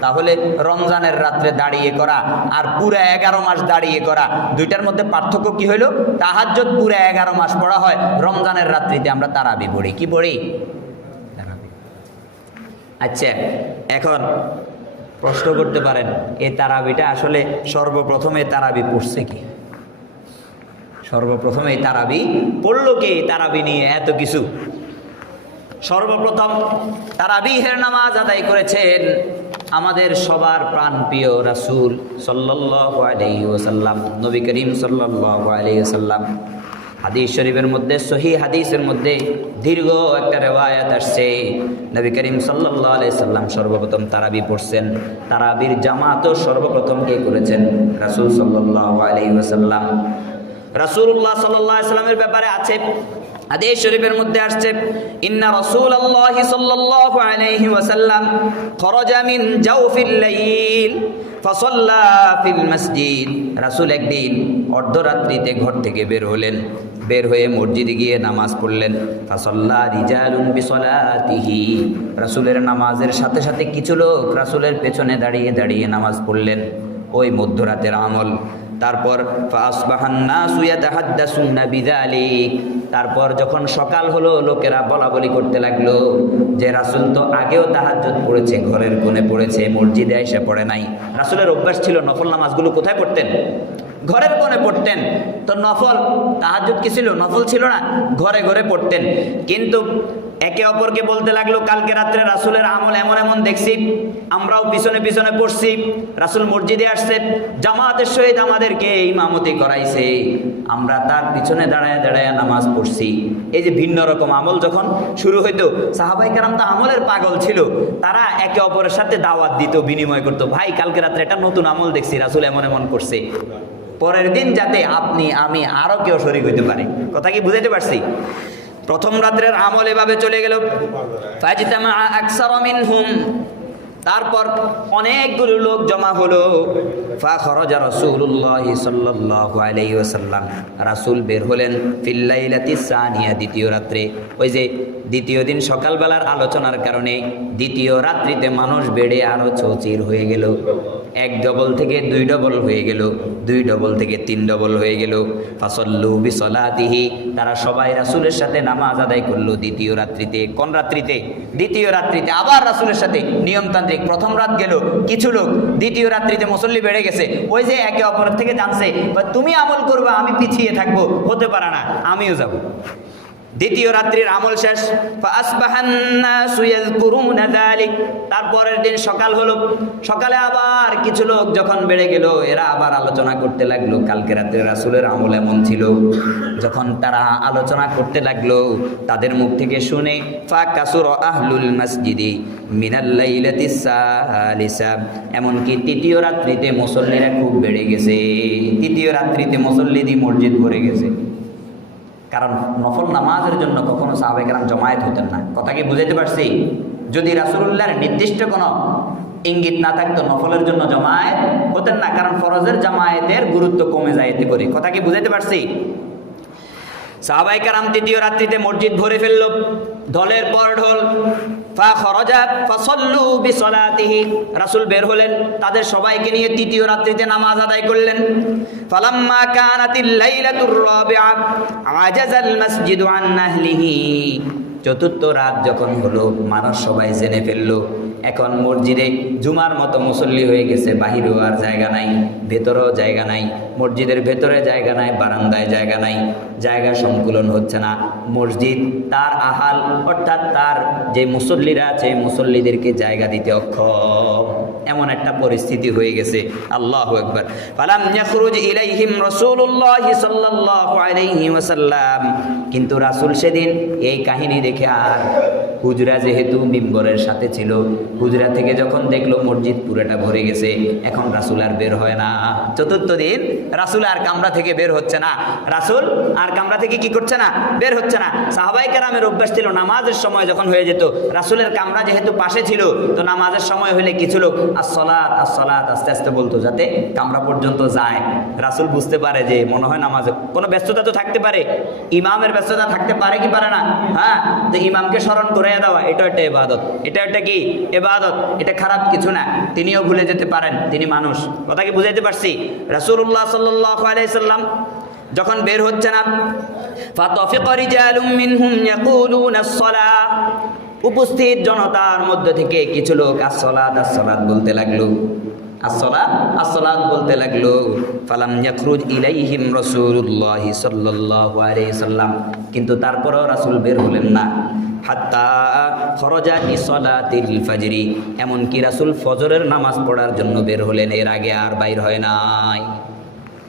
তাহলে রমজানের রাত্রে দাঁড়িয়ে করা আর পুরা 11 মাস দাঁড়িয়ে করা, দুইটার মধ্যে পার্থক্য কি হইল? তাহাজ্জুদ পুরা 11 মাস পড়া হয়, রমজানের রাত্রিতে আমরা তারাবি পড়ি। কি পড়ি? তারাবি। আচ্ছা, এখন প্রশ্ন করতে পারেন, এই তারাবিটা আসলে সর্বপ্রথমে তারাবি পড়ছে কি? সর্বপ্রথমে এই তারাবি পড়লো কে? তারাবি নিয়ে এত কিছু। সর্বপ্রথম তারাবিহের নামাজ আদায় করেছেন আমাদের সবার প্রাণপ্রিয় রাসূল সাল্লাল্লাহু আলাইহি ওয়াসাল্লাম, নবী করিম সাল্লাল্লাহু আলাইহি ওয়াসাল্লাম। হাদিস শরীফের মধ্যে, সহিহ হাদিসের মধ্যে দীর্ঘ একটা রিওয়ায়াত আসছে, নবী করিম সাল্লাল্লাহু আলাইহি সাল্লাম সর্বপ্রথম তারাবি পড়ছেন। তারাবির জামাতও সর্বপ্রথম কে করেছেন? রাসূল সাল্লাল্লাহু আলাইহি ওয়াসাল্লাম। রাসূলুল্লাহ সাল্লাল্লাহু আলাইহি সাল্লামের ব্যাপারে আছে, হাদিস শরীফের মধ্যে আসছে, ইন্না রাসূলুল্লাহি সাল্লাল্লাহু আলাইহি ওয়াসাল্লাম খরাজা মিন জাওফিল লাইল ফাসাল্লা ফিল মসজিদ। রাসূল একদিন অর্ধরাত্রিতে ঘর থেকে বের হলেন, বের হয়ে মসজিদে গিয়ে নামাজ পড়লেন। ফাসাল্লা রিজালুন বিসলাতিহি। রাসূলের নামাজের সাথে সাথে কিছু লোক রাসূলের পেছনে দাঁড়িয়ে দাঁড়িয়ে নামাজ পড়লেন, ওই মধ্যরাতের আমল। তারপর ফাসবাহান নাসু ইয়াতাহাদ্দাসুনা বিযালিক। তারপর যখন সকাল হলো, লোকেরা বলা বলি করতে লাগলো যে রাসূল তো আগেও তাহাজ্জুদ পড়েছে, ঘরের কোণে পড়েছে, মসজিদে এসে পড়ে নাই। রাসূলের অভ্যাস ছিল নফল নামাজগুলো কোথায় পড়তেন? ঘরের কোণে পড়তেন। তো নফল তাহাজ্জুদ কি ছিল? নফল ছিল না, ঘরে ঘরে পড়তেন। কিন্তু একে অপরকে বলতে লাগলো, কালকে রাত্রে রাসূলের আমল এমন এমন দেখছি, আমরাও পিছনে পিছনে পড়ছি। রাসূল মসজিদে আসছে, জামাতের সহিত আমাদেরকে ইমামতি করাইছে, আমরা তার পিছনে দাঁড়ায় দাঁড়ায় নামাজ পড়ছি। এই যে ভিন্ন রকম আমল যখন শুরু হইতো, সাহাবায়ে কেরাম তো আমলের পাগল ছিল, তারা একে অপরের সাথে দাওয়াত দিত, বিনিময় করতো, ভাই কালকে রাত্রে একটা নতুন আমল দেখছি, রাসূল এমন এমন করছে, পরের দিন যাতে আপনি আমি আরো কেউ শরীক হইতে পারে। কথা কি বুঝাইতে পারছি? প্রথম রাত্রের আমল এভাবে চলে গেল। ফাজতামা আকসার মিনহুম, তারপর অনেকগুলো লোক জমা হলো। ফাখরাজা রাসূলুল্লাহ সাল্লাল্লাহু আলাইহি ওয়াসাল্লাম, রাসূল বের হলেন ফিল লাইলাতিস সানিয়া, দ্বিতীয় রাত্রে। ওই যে দ্বিতীয় দিন সকালবেলার আলোচনার কারণে দ্বিতীয় রাত্রিতে মানুষ বেড়ে আরো চৌচির হয়ে গেল, 1 ডবল থেকে 2 ডবল হয়ে গেল, 2 ডবল থেকে 3 ডবল হয়ে গেল। ফাসাল্লু বিসলাতিহি, তারা সবাই রাসূলের সাথে নামাজ আদায় করলো দ্বিতীয় রাত্রিতে। কোন রাত্রিতে? দ্বিতীয় রাত্রিতে। আবার রাসূলের সাথে নিয়মতান্ত্রিক, প্রথম রাত গেল, কিছু লোক দ্বিতীয় রাত্রিতে মুসল্লি বেড়ে গেছে, ওই যে একে অপরের থেকে জানছে তুমি আমল করবা, আমি পিছিয়ে থাকবো, হতে পারে না, আমিও যাব। দ্বিতীয় রাত্রির আমল শেষ। ফাসবাহান নাসু ইয়াযকুরুনা যালিক, তারপরের দিন সকাল হলো, সকালে আবার কিছু লোক যখন বেড়ে গেল, এরা আবার আলোচনা করতে লাগলো কালকে রাতে রাসূলের আমল এমন ছিল। যখন তারা আলোচনা করতে লাগলো, তাদের মুখ থেকে শুনে ফাকাসুরা আহলুল মসজিদি মিনাল লাইলাতিস সালিসা, এমনকি তৃতীয় রাত্রিতে মুসল্লিরা খুব বেড়ে গেছে। তৃতীয় রাত্রিতে মুসল্লিদি মসজিদ ভরে গেছে, কারণ নফল নামাজের জন্য কখনো সাহাবায়ে কেরাম জমায়েত হতেন না। কথা কি বুঝাইতে পারছি? যদি রাসূলুল্লাহর নির্দিষ্ট কোনো ইঙ্গিত না থাকতো, নফলের জন্য জমায়েত হতেন না, কারণ ফরজের জামায়াতের গুরুত্ব কমে যায় এতে করে। কথা কি বুঝাইতে পারছি? সাহাবায়ে কেরাম তৃতীয় রাত্রিতে মসজিদ ভরে ফেলল, ঢলের পর ঢল। ফাখরাজা ফাসাল্লু বিসলাতিহি, রাসূল বের হলেন, তাদের সবাইকে নিয়ে তৃতীয় রাত্রিতে নামাজ আদায় করলেন। ফালাম্মা কানাতিল লাইলাতুর রাবিআ আজাজাল মসজিদু আন আহলিহি, চতুর্থ রাত যখন হলো, মানুষ সবাই জেনে ফেললো এখন মসজিদে জুমার মতো মুসল্লি হয়ে গেছে, বাহিরেও আর জায়গা নাই, ভেতরেও জায়গা নাই, মসজিদের ভেতরে জায়গা নাই, বারান্দায় জায়গা নাই, জায়গা সংকুলন হচ্ছে না। মসজিদ তার আহাল, অর্থাৎ তার যে মুসল্লিরা আছে, মুসল্লিদেরকে জায়গা দিতে অক্ষম, এমন একটা পরিস্থিতি হয়ে গেছে। আল্লাহু আকবার। ফালাম ইয়াখরুজ ইলাইহিম রাসূলুল্লাহ সাল্লাল্লাহু আলাইহি ওয়াসাল্লাম, কিন্তু রাসূল সেদিন এই কাহিনী দেখে আর হুজরা যেহেতু মিম্বরের সাথে ছিল, হুজরা থেকে যখন দেখলো মসজিদ পুরোটা ভরে গেছে, এখন রাসূল আর বের হয় না। চতুর্থ দিন রাসূল আর কামরা থেকে বের হচ্ছে না, রাসূল আর কামরা থেকে কি করছে না, বের হচ্ছে না। সাহাবায়ে কেরামের অভ্যাস ছিল নামাজের সময় যখন হয়ে যেত, রাসূলের কামরা যেহেতু পাশে ছিল, তো নামাজের সময় হলে কিছু লোক আসসালাত আসসালাত আস্তে আস্তে বলতো, যাতে কামরা পর্যন্ত যায়। রাসূল বুঝতে পারে যে মনে হয় নামাজে কোনো ব্যস্ততা তো থাকতে পারে, ইমামের ব্যস্ততা থাকতে পারে কি পারে না, হ্যাঁ, তো ইমামকে স্মরণ করে দেওয়া এটা একটা ইবাদত, এটা একটা কি ইবাদত, এটা খারাপ কিছু না। তিনিও ভুলে যেতে পারেন, তিনি মানুষ। কথা কি বুঝাইতে পারছি? রাসূলুল্লাহ সাল্লাল্লাহু আলাইহি সাল্লাম যখন বের হচ্ছে না, ফাতাফিকা রিজালুম মিনহুম ইয়াকুলুনা আস-সালাহ, উপস্থিত জনতার মধ্যে থেকে কিছু লোক আসসালাত আসসালাত বলতে লাগলো, আসসালাত আসসালাত বলতে লাগলো। ফালাম ইয়াখরুজ ইলাইহিম রাসূলুল্লাহ সাল্লাল্লাহু আলাইহি সাল্লাম, কিন্তু তারপরেও রাসূল বের হলেন না। হাত্তা খরজা লিসালাতিল ফাজরি, এমনকি রাসূল ফজরের নামাজ পড়ার জন্য বের হলেন, এর আগে আর বাইর হয় নাই।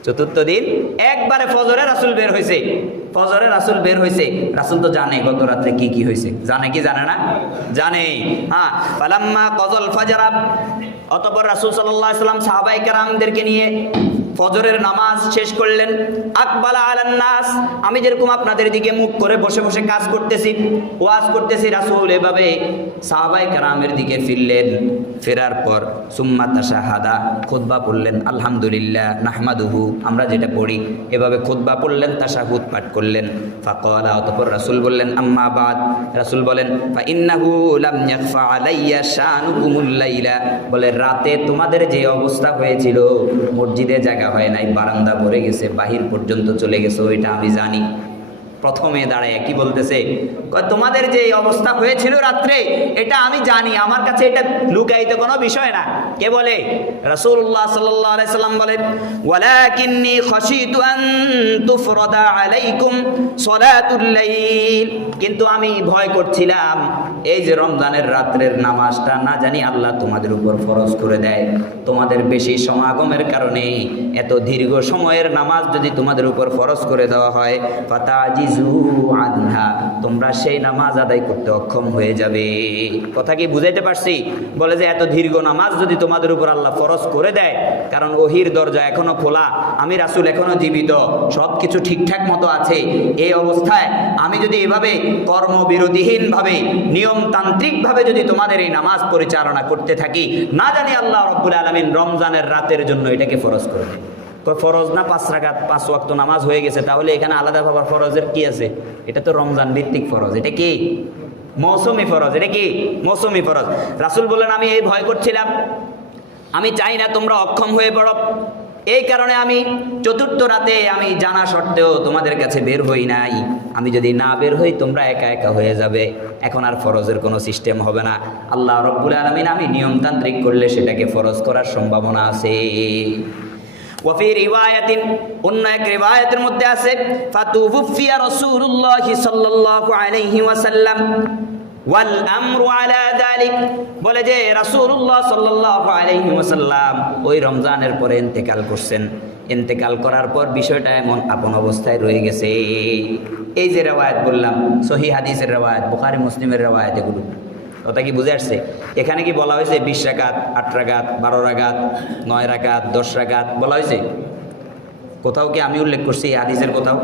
চতুর্থ দিন একবারে ফজরে রাসূল বের হয়েছে, ফজরে রাসূল বের হয়েছে। রাসূল তো জানে গত রাত্রে কি কি হয়েছে, জানে কি জানে না? জানে। হ্যাঁ, ফালাম্মা কজল ফাজরা, অতঃপর রাসূল সাল্লাল্লাহু আলাইহি সাল্লাম সাহাবায়ে কেরামদেরকে নিয়ে ফজরের নামাজ শেষ করলেন। আকবালা আলান নাস, আমি যেরকম আপনাদের দিকে মুখ করে বসে বসে কাজ করতেছি, ওয়াজ করতেছি, রাসূল এভাবে সাহাবায়ে কেরামের দিকে ফিরলেন। ফেরার পর সুম্মা তাশাহাদা, খুতবা পড়লেন, আলহামদুলিল্লাহ নাহমাদুহু, আমরা যেটা পড়ি এভাবে খুতবা পড়লেন, তাশাহুদ পাঠ করলেন। ফাকালা, অতঃপর রাসূল বললেন, আম্মা বাদ, রাসূল বলেন, ফা ইন্নাহু লাম ইয়াখফা আলাইয়া শানুকুমুল লাইলা, বলে রাতে তোমাদের যে অবস্থা হয়েছিল, মসজিদে জায়গা হয় নাই, বারান্দা ভরে গেছে, বাহির পর্যন্ত চলে গেছে, ওইটা আমি জানি। প্রথমে দাঁড়ায় কি বলতেছে, তোমাদের যে অবস্থা হয়েছিল রাত্রে, এটা আমি জানি, আমার কাছে এটা লুকাইতে কোনো বিষয় না। কে বলে? রাসূলুল্লাহ সাল্লাল্লাহু আলাইহি সাল্লাম বলেন, ওয়ালাকিন্নী খাশিতু আন তুফরাদা আলাইকুম সালাতুল লাইল, কিন্তু আমি ভয় করছিলাম এই যে রমজানের রাত্রের নামাজটা না জানি আল্লাহ তোমাদের উপর ফরজ করে দেয়, তোমাদের বেশি সমাগমের কারণে এত দীর্ঘ সময়ের নামাজ যদি তোমাদের উপর ফরজ করে দেওয়া হয়, ফাতাজি আনহা, তোমরা সেই নামাজ আদায় করতে অক্ষম হয়ে যাবে। কথা কি বুঝাইতে পারছি? বলে যে এত দীর্ঘ নামাজ যদি তোমাদের উপর আল্লাহ ফরজ করে দেয়, কারণ ওহির দরজা এখনো খোলা, আমি রাসূল এখনো জীবিত, সব কিছু ঠিকঠাক মতো আছে, এই অবস্থায় আমি যদি এভাবে কর্মবিরতিহীনভাবে নিয়মতান্ত্রিকভাবে যদি তোমাদের এই নামাজ পরিচালনা করতে থাকি, না জানি আল্লাহ রাব্বুল আলামিন রমজানের রাতের জন্য এটাকে ফরজ করে দেয়। ফরজ না 5 রাকাত 5 ওয়াক্ত নামাজ হয়ে গেছে, তাহলে এখানে আলাদা ভাবে ফরজের কি আছে? এটা তো রমজান ভিত্তিক ফরজ, এটা কি মৌসুমি ফরজ, এটা কি মৌসুমি ফরজ। রাসূল বললেন, আমি এই ভয় করছিলাম, আমি চাই না তোমরা অক্ষম হয়ে পড়ো, এই কারণে আমি চতুর্থ রাতে আমি জানা সত্ত্বেও তোমাদের কাছে বের হই নাই। আমি যদি না বের হই তোমরা একা একা হয়ে যাবে, এখন আর ফরজের কোনো সিস্টেম হবে না। আল্লাহ রাব্বুল আলামিন আমি নিয়মতান্ত্রিক করলে সেটাকে ফরজ করার সম্ভাবনা আছে। ওয়াফি রিওয়ায়াতিন, অন্য এক রিওয়ায়াতের মধ্যে আছে, ফাতুফিয়া রাসূলুল্লাহ সাল্লাল্লাহু আলাইহি ওয়াসাল্লাম ওয়াল আমরু আলা যালিক, বলে যে রাসূলুল্লাহ সাল্লাল্লাহু আলাইহি ওয়াসাল্লাম ওই রমজানের পরে ইন্তেকাল করছেন। ইন্তেকাল করার পর বিষয়টা এমন আপন অবস্থায় রয়ে গেছে। এই যে রিওয়ায়াত বললাম, সহিহ হাদিসের রিওয়ায়াত, বুখারী মুসলিমের রিওয়ায়াত, এগুলো কথা কি বুঝে আসছে? এখানে কি বলা হয়েছে 20 রাকাত, 8 রাকাত, 12 রাকাত, 9 রাকাত, 10 রাকাত বলা হয়েছে? কোথাও কি আমি উল্লেখ করছি এই হাদিসের কোথাও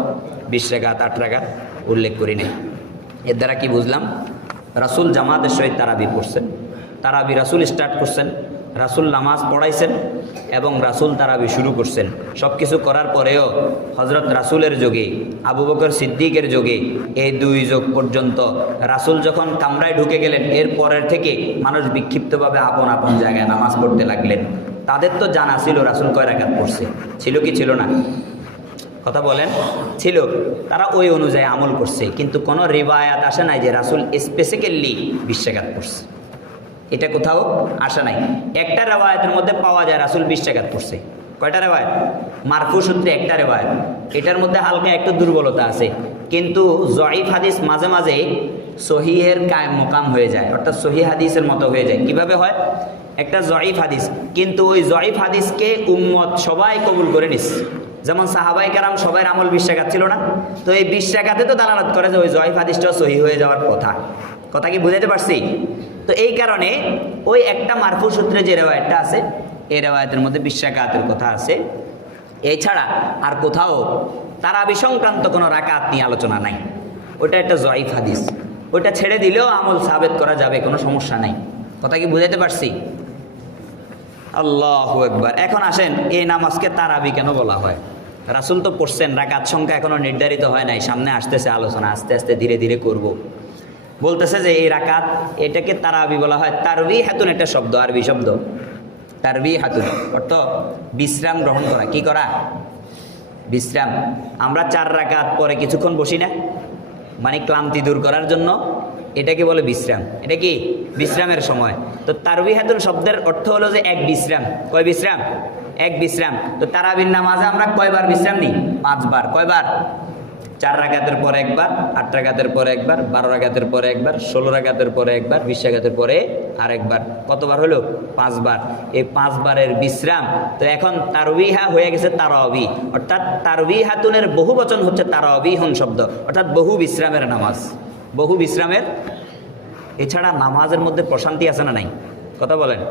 20 রাকাত 8 রাকাত উল্লেখ করি নাই? এর দ্বারা কি বুঝলাম? রাসূল জামাতের সহিত তারাবি পড়ছেন, তারাবি রাসূল স্টার্ট করছেন, রাসূল নামাজ পড়াইছেন এবং রাসূল তারাবি শুরু করছেন। সব কিছু করার পরেও হযরত রাসূলের যুগে, আবু বকর সিদ্দিকের যুগে, এই 2 যুগ পর্যন্ত রাসূল যখন কামরায় ঢুকে গেলেন, এর পরের থেকে মানুষ বিক্ষিপ্তভাবে আপন আপন জায়গায় নামাজ পড়তে লাগলেন। তাদের তো জানা ছিল রাসূল কয় রাকাত পড়ছে, ছিল কি ছিল না? কথা বলেন, ছিল। তারা ওই অনুযায়ী আমল করছে, কিন্তু কোনো রিওয়ায়াত আসে নাই যে রাসূল স্পেসিক্যালি 20 রাকাত পড়ছে, এটা কোথাও আসে নাই। একটা রিওয়ায়াতের মধ্যে পাওয়া যায় রাসূল 20 রাকাত পড়ছে। কয়টা রিওয়ায়াত? মারফু সূত্রে একটা রিওয়ায়াত, এটার মধ্যে হালকা একটু দুর্বলতা আছে, কিন্তু জয়ীফ হাদিস মাঝে মাঝে সহিহের কায়েম মোকাম হয়ে যায়, অর্থাৎ সহিহ হাদিসের মতো হয়ে যায়। কিভাবে হয়? একটা জয়ীফ হাদিস, কিন্তু ওই জয়ীফ হাদিসকে উম্মত সবাই কবুল করে নিস, যেমন সাহাবায়ে কেরাম সবাই আমল 20 রাকাত ছিল না, তো এই 20 রাকাতে তো দালালত করে যে ওই জয়ীফ হাদিসটাও সহিহ হয়ে যাওয়ার কথা। কথা কি বুঝাইতে পারছি? তো এই কারণে ওই একটা মারফু সূত্রে যে রেওয়ায়তটা আছে, এই রেওয়ায়তের মধ্যে 20 রাকাতের কথা আছে। এছাড়া আর কোথাও তারাবি সংক্রান্ত কোনো রাকাত নিয়ে আলোচনা নাই। ওটা একটা জয়ীফ হাদিস, ওটা ছেড়ে দিলেও আমল সাবেত করা যাবে, কোনো সমস্যা নাই। কথা কি বুঝাইতে পারছি? আল্লাহু আকবার। এখন আসেন, এই নামাজকে তারাবি কেন বলা হয়? রাসূল তো পড়ছেন, রাকাত সংখ্যা এখনো নির্ধারিত হয় নাই, সামনে আসতেছে আলোচনা, আস্তে আস্তে ধীরে ধীরে করব। বলতেছে যে এই রাকাত, এটাকে তারাবি বলা হয়। তারবিহাতুন একটা শব্দ, আরবি শব্দ। তারবিহাতুন অর্থ বিশ্রাম গ্রহণ করা। কি করা? বিশ্রাম। আমরা 4 রাকাত পরে কিছুক্ষণ বসি না, মানে ক্লান্তি দূর করার জন্য, এটাকে বলে বিশ্রাম। এটা কি? বিশ্রামের সময়। তো তারবিহাতুন শব্দের অর্থ হলো যে এক বিশ্রাম। কয় বিশ্রাম? এক বিশ্রাম। তো তারাবির নামাজে আমরা কয়বার বিশ্রাম নিই? 5 বার। কয়বার? 4 রাকাতের পরে একবার, 8 রাকাতের পরে একবার, 12 রাকাতের পরে একবার, 16 রাকাতের পরে একবার, 20 রাকাতের পরে আরেকবার। কতবার হলো? 5 বার। এই 5 বারের বিশ্রাম। তো এখন তারবিহা হয়ে গেছে তারাবি, অর্থাৎ তারবিহাতুনের বহু বচন হচ্ছে তারাবিহুন শব্দ, অর্থাৎ বহু বিশ্রামের নামাজ, বহু বিশ্রামের। এছাড়া নামাজের মধ্যে প্রশান্তি আছে না নাই? কথা বলেন।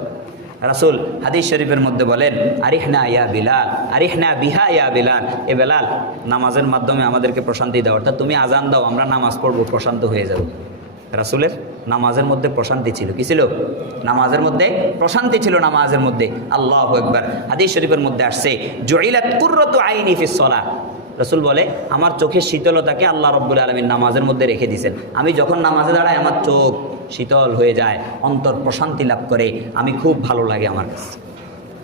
রাসূল হাদিস শরীফের মধ্যে বলেন, আরিহনা ইয়া বিলাল, আরিহনা বিহা ইয়া বিলাল। এ বেলাল, নামাজের মাধ্যমে আমাদেরকে প্রশান্তি দাও, অর্থাৎ তুমি আজান দাও, আমরা নামাজ পড়বো, প্রশান্ত হয়ে যাব। রাসূলের নামাজের মধ্যে প্রশান্তি ছিল। কি ছিল? নামাজের মধ্যে প্রশান্তি ছিল। নামাজের মধ্যে আল্লাহু আকবার। হাদিস শরীফের মধ্যে আসছে, জুইলাত কুররাতু আইনি ফিস সালাহ। রাসূল বলে, আমার চোখের শীতলতাকে আল্লাহ রাব্বুল আলামিন নামাজের মধ্যে রেখে দিয়েছেন। আমি যখন নামাজে দাঁড়াই, আমার চোখ শীতল হয়ে যায়, অন্তর প্রশান্তি লাভ করে, আমি খুব ভালো লাগে আমার কাছে।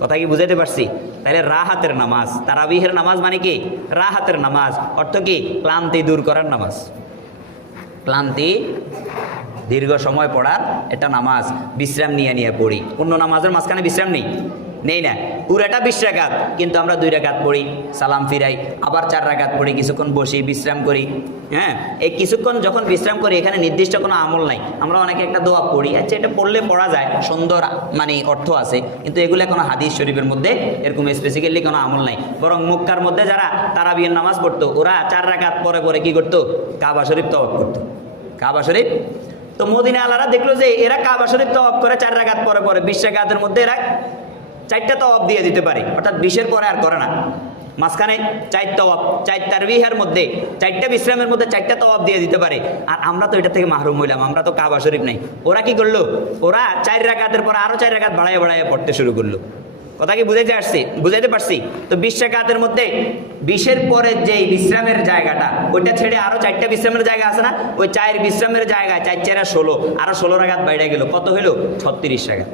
কথা কি বুঝাইতে পারছি? তাহলে রাহাতের নামাজ, তারাবিহের নামাজ মানে কি? রাহাতের নামাজ। অর্থ কি? ক্লান্তি দূর করার নামাজ। ক্লান্তি দীর্ঘ সময় পড়ার এটা নামাজ। বিশ্রাম নিয়ে নিয়ে পড়ি। অন্য নামাজের মাঝখানে বিশ্রাম নেই না। পুরাটা 20 রাকাত, কিন্তু আমরা 2 রাকাত পড়ি, সালাম ফিরাই, আবার 4 রাকাত পড়ি, কিছুক্ষণ বসি, বিশ্রাম করি। হ্যাঁ, এই কিছুক্ষণ যখন বিশ্রাম করি, এখানে নির্দিষ্ট কোনো আমল নাই। আমরা অনেকে একটা দোয়া পড়ি, আচ্ছা এটা পড়লে পড়া যায়, সুন্দর মানে অর্থ আছে, কিন্তু এগুলো কোনো হাদিস শরীফের মধ্যে এরকম স্পেসিক্যালি কোনো আমল নাই। বরং মক্কার মধ্যে যারা তারাবির নামাজ পড়তো, ওরা 4 রাকাত পরে পরে কি করতো? কাবা শরীফ তওয়াফ করতো। কাবা শরীফ। তো মদিনা আলারা দেখলো যে এরা কাবা শরীফ তওয়াফ করে 4 রাকাত পরে পরে, 20 রাকাতের মধ্যে এরা 4টা তওয়াফ দিয়ে দিতে পারে, অর্থাৎ 20-এর পরে আর করে না। মাঝখানে 4 তওয়াফ, 4 তারবিহের মধ্যে, 4টা বিশ্রামের মধ্যে 4টা তওয়াফ দিয়ে দিতে পারে। আর আমরা তো এটা থেকে মাহরুম হইলাম, আমরা তো কাবা শরীফ নাই। ওরা কি করলো? ওরা 4 রাকাতের পরে আরো 4 রাকাত বাড়াইয়া বাড়াইয়া পড়তে শুরু করলো। কথা কি বুঝাইতে পারছি? তো 20 রাকাতের মধ্যে 20-এর পরে যে বিশ্রামের জায়গাটা, ওইটা ছেড়ে আরো 4টা বিশ্রামের জায়গা আছে না, ওই 4 বিশ্রামের জায়গায় 4 4 16, আরো 16 রাকাত বাইরে গেল। কত হইলো? 36 রাকাত।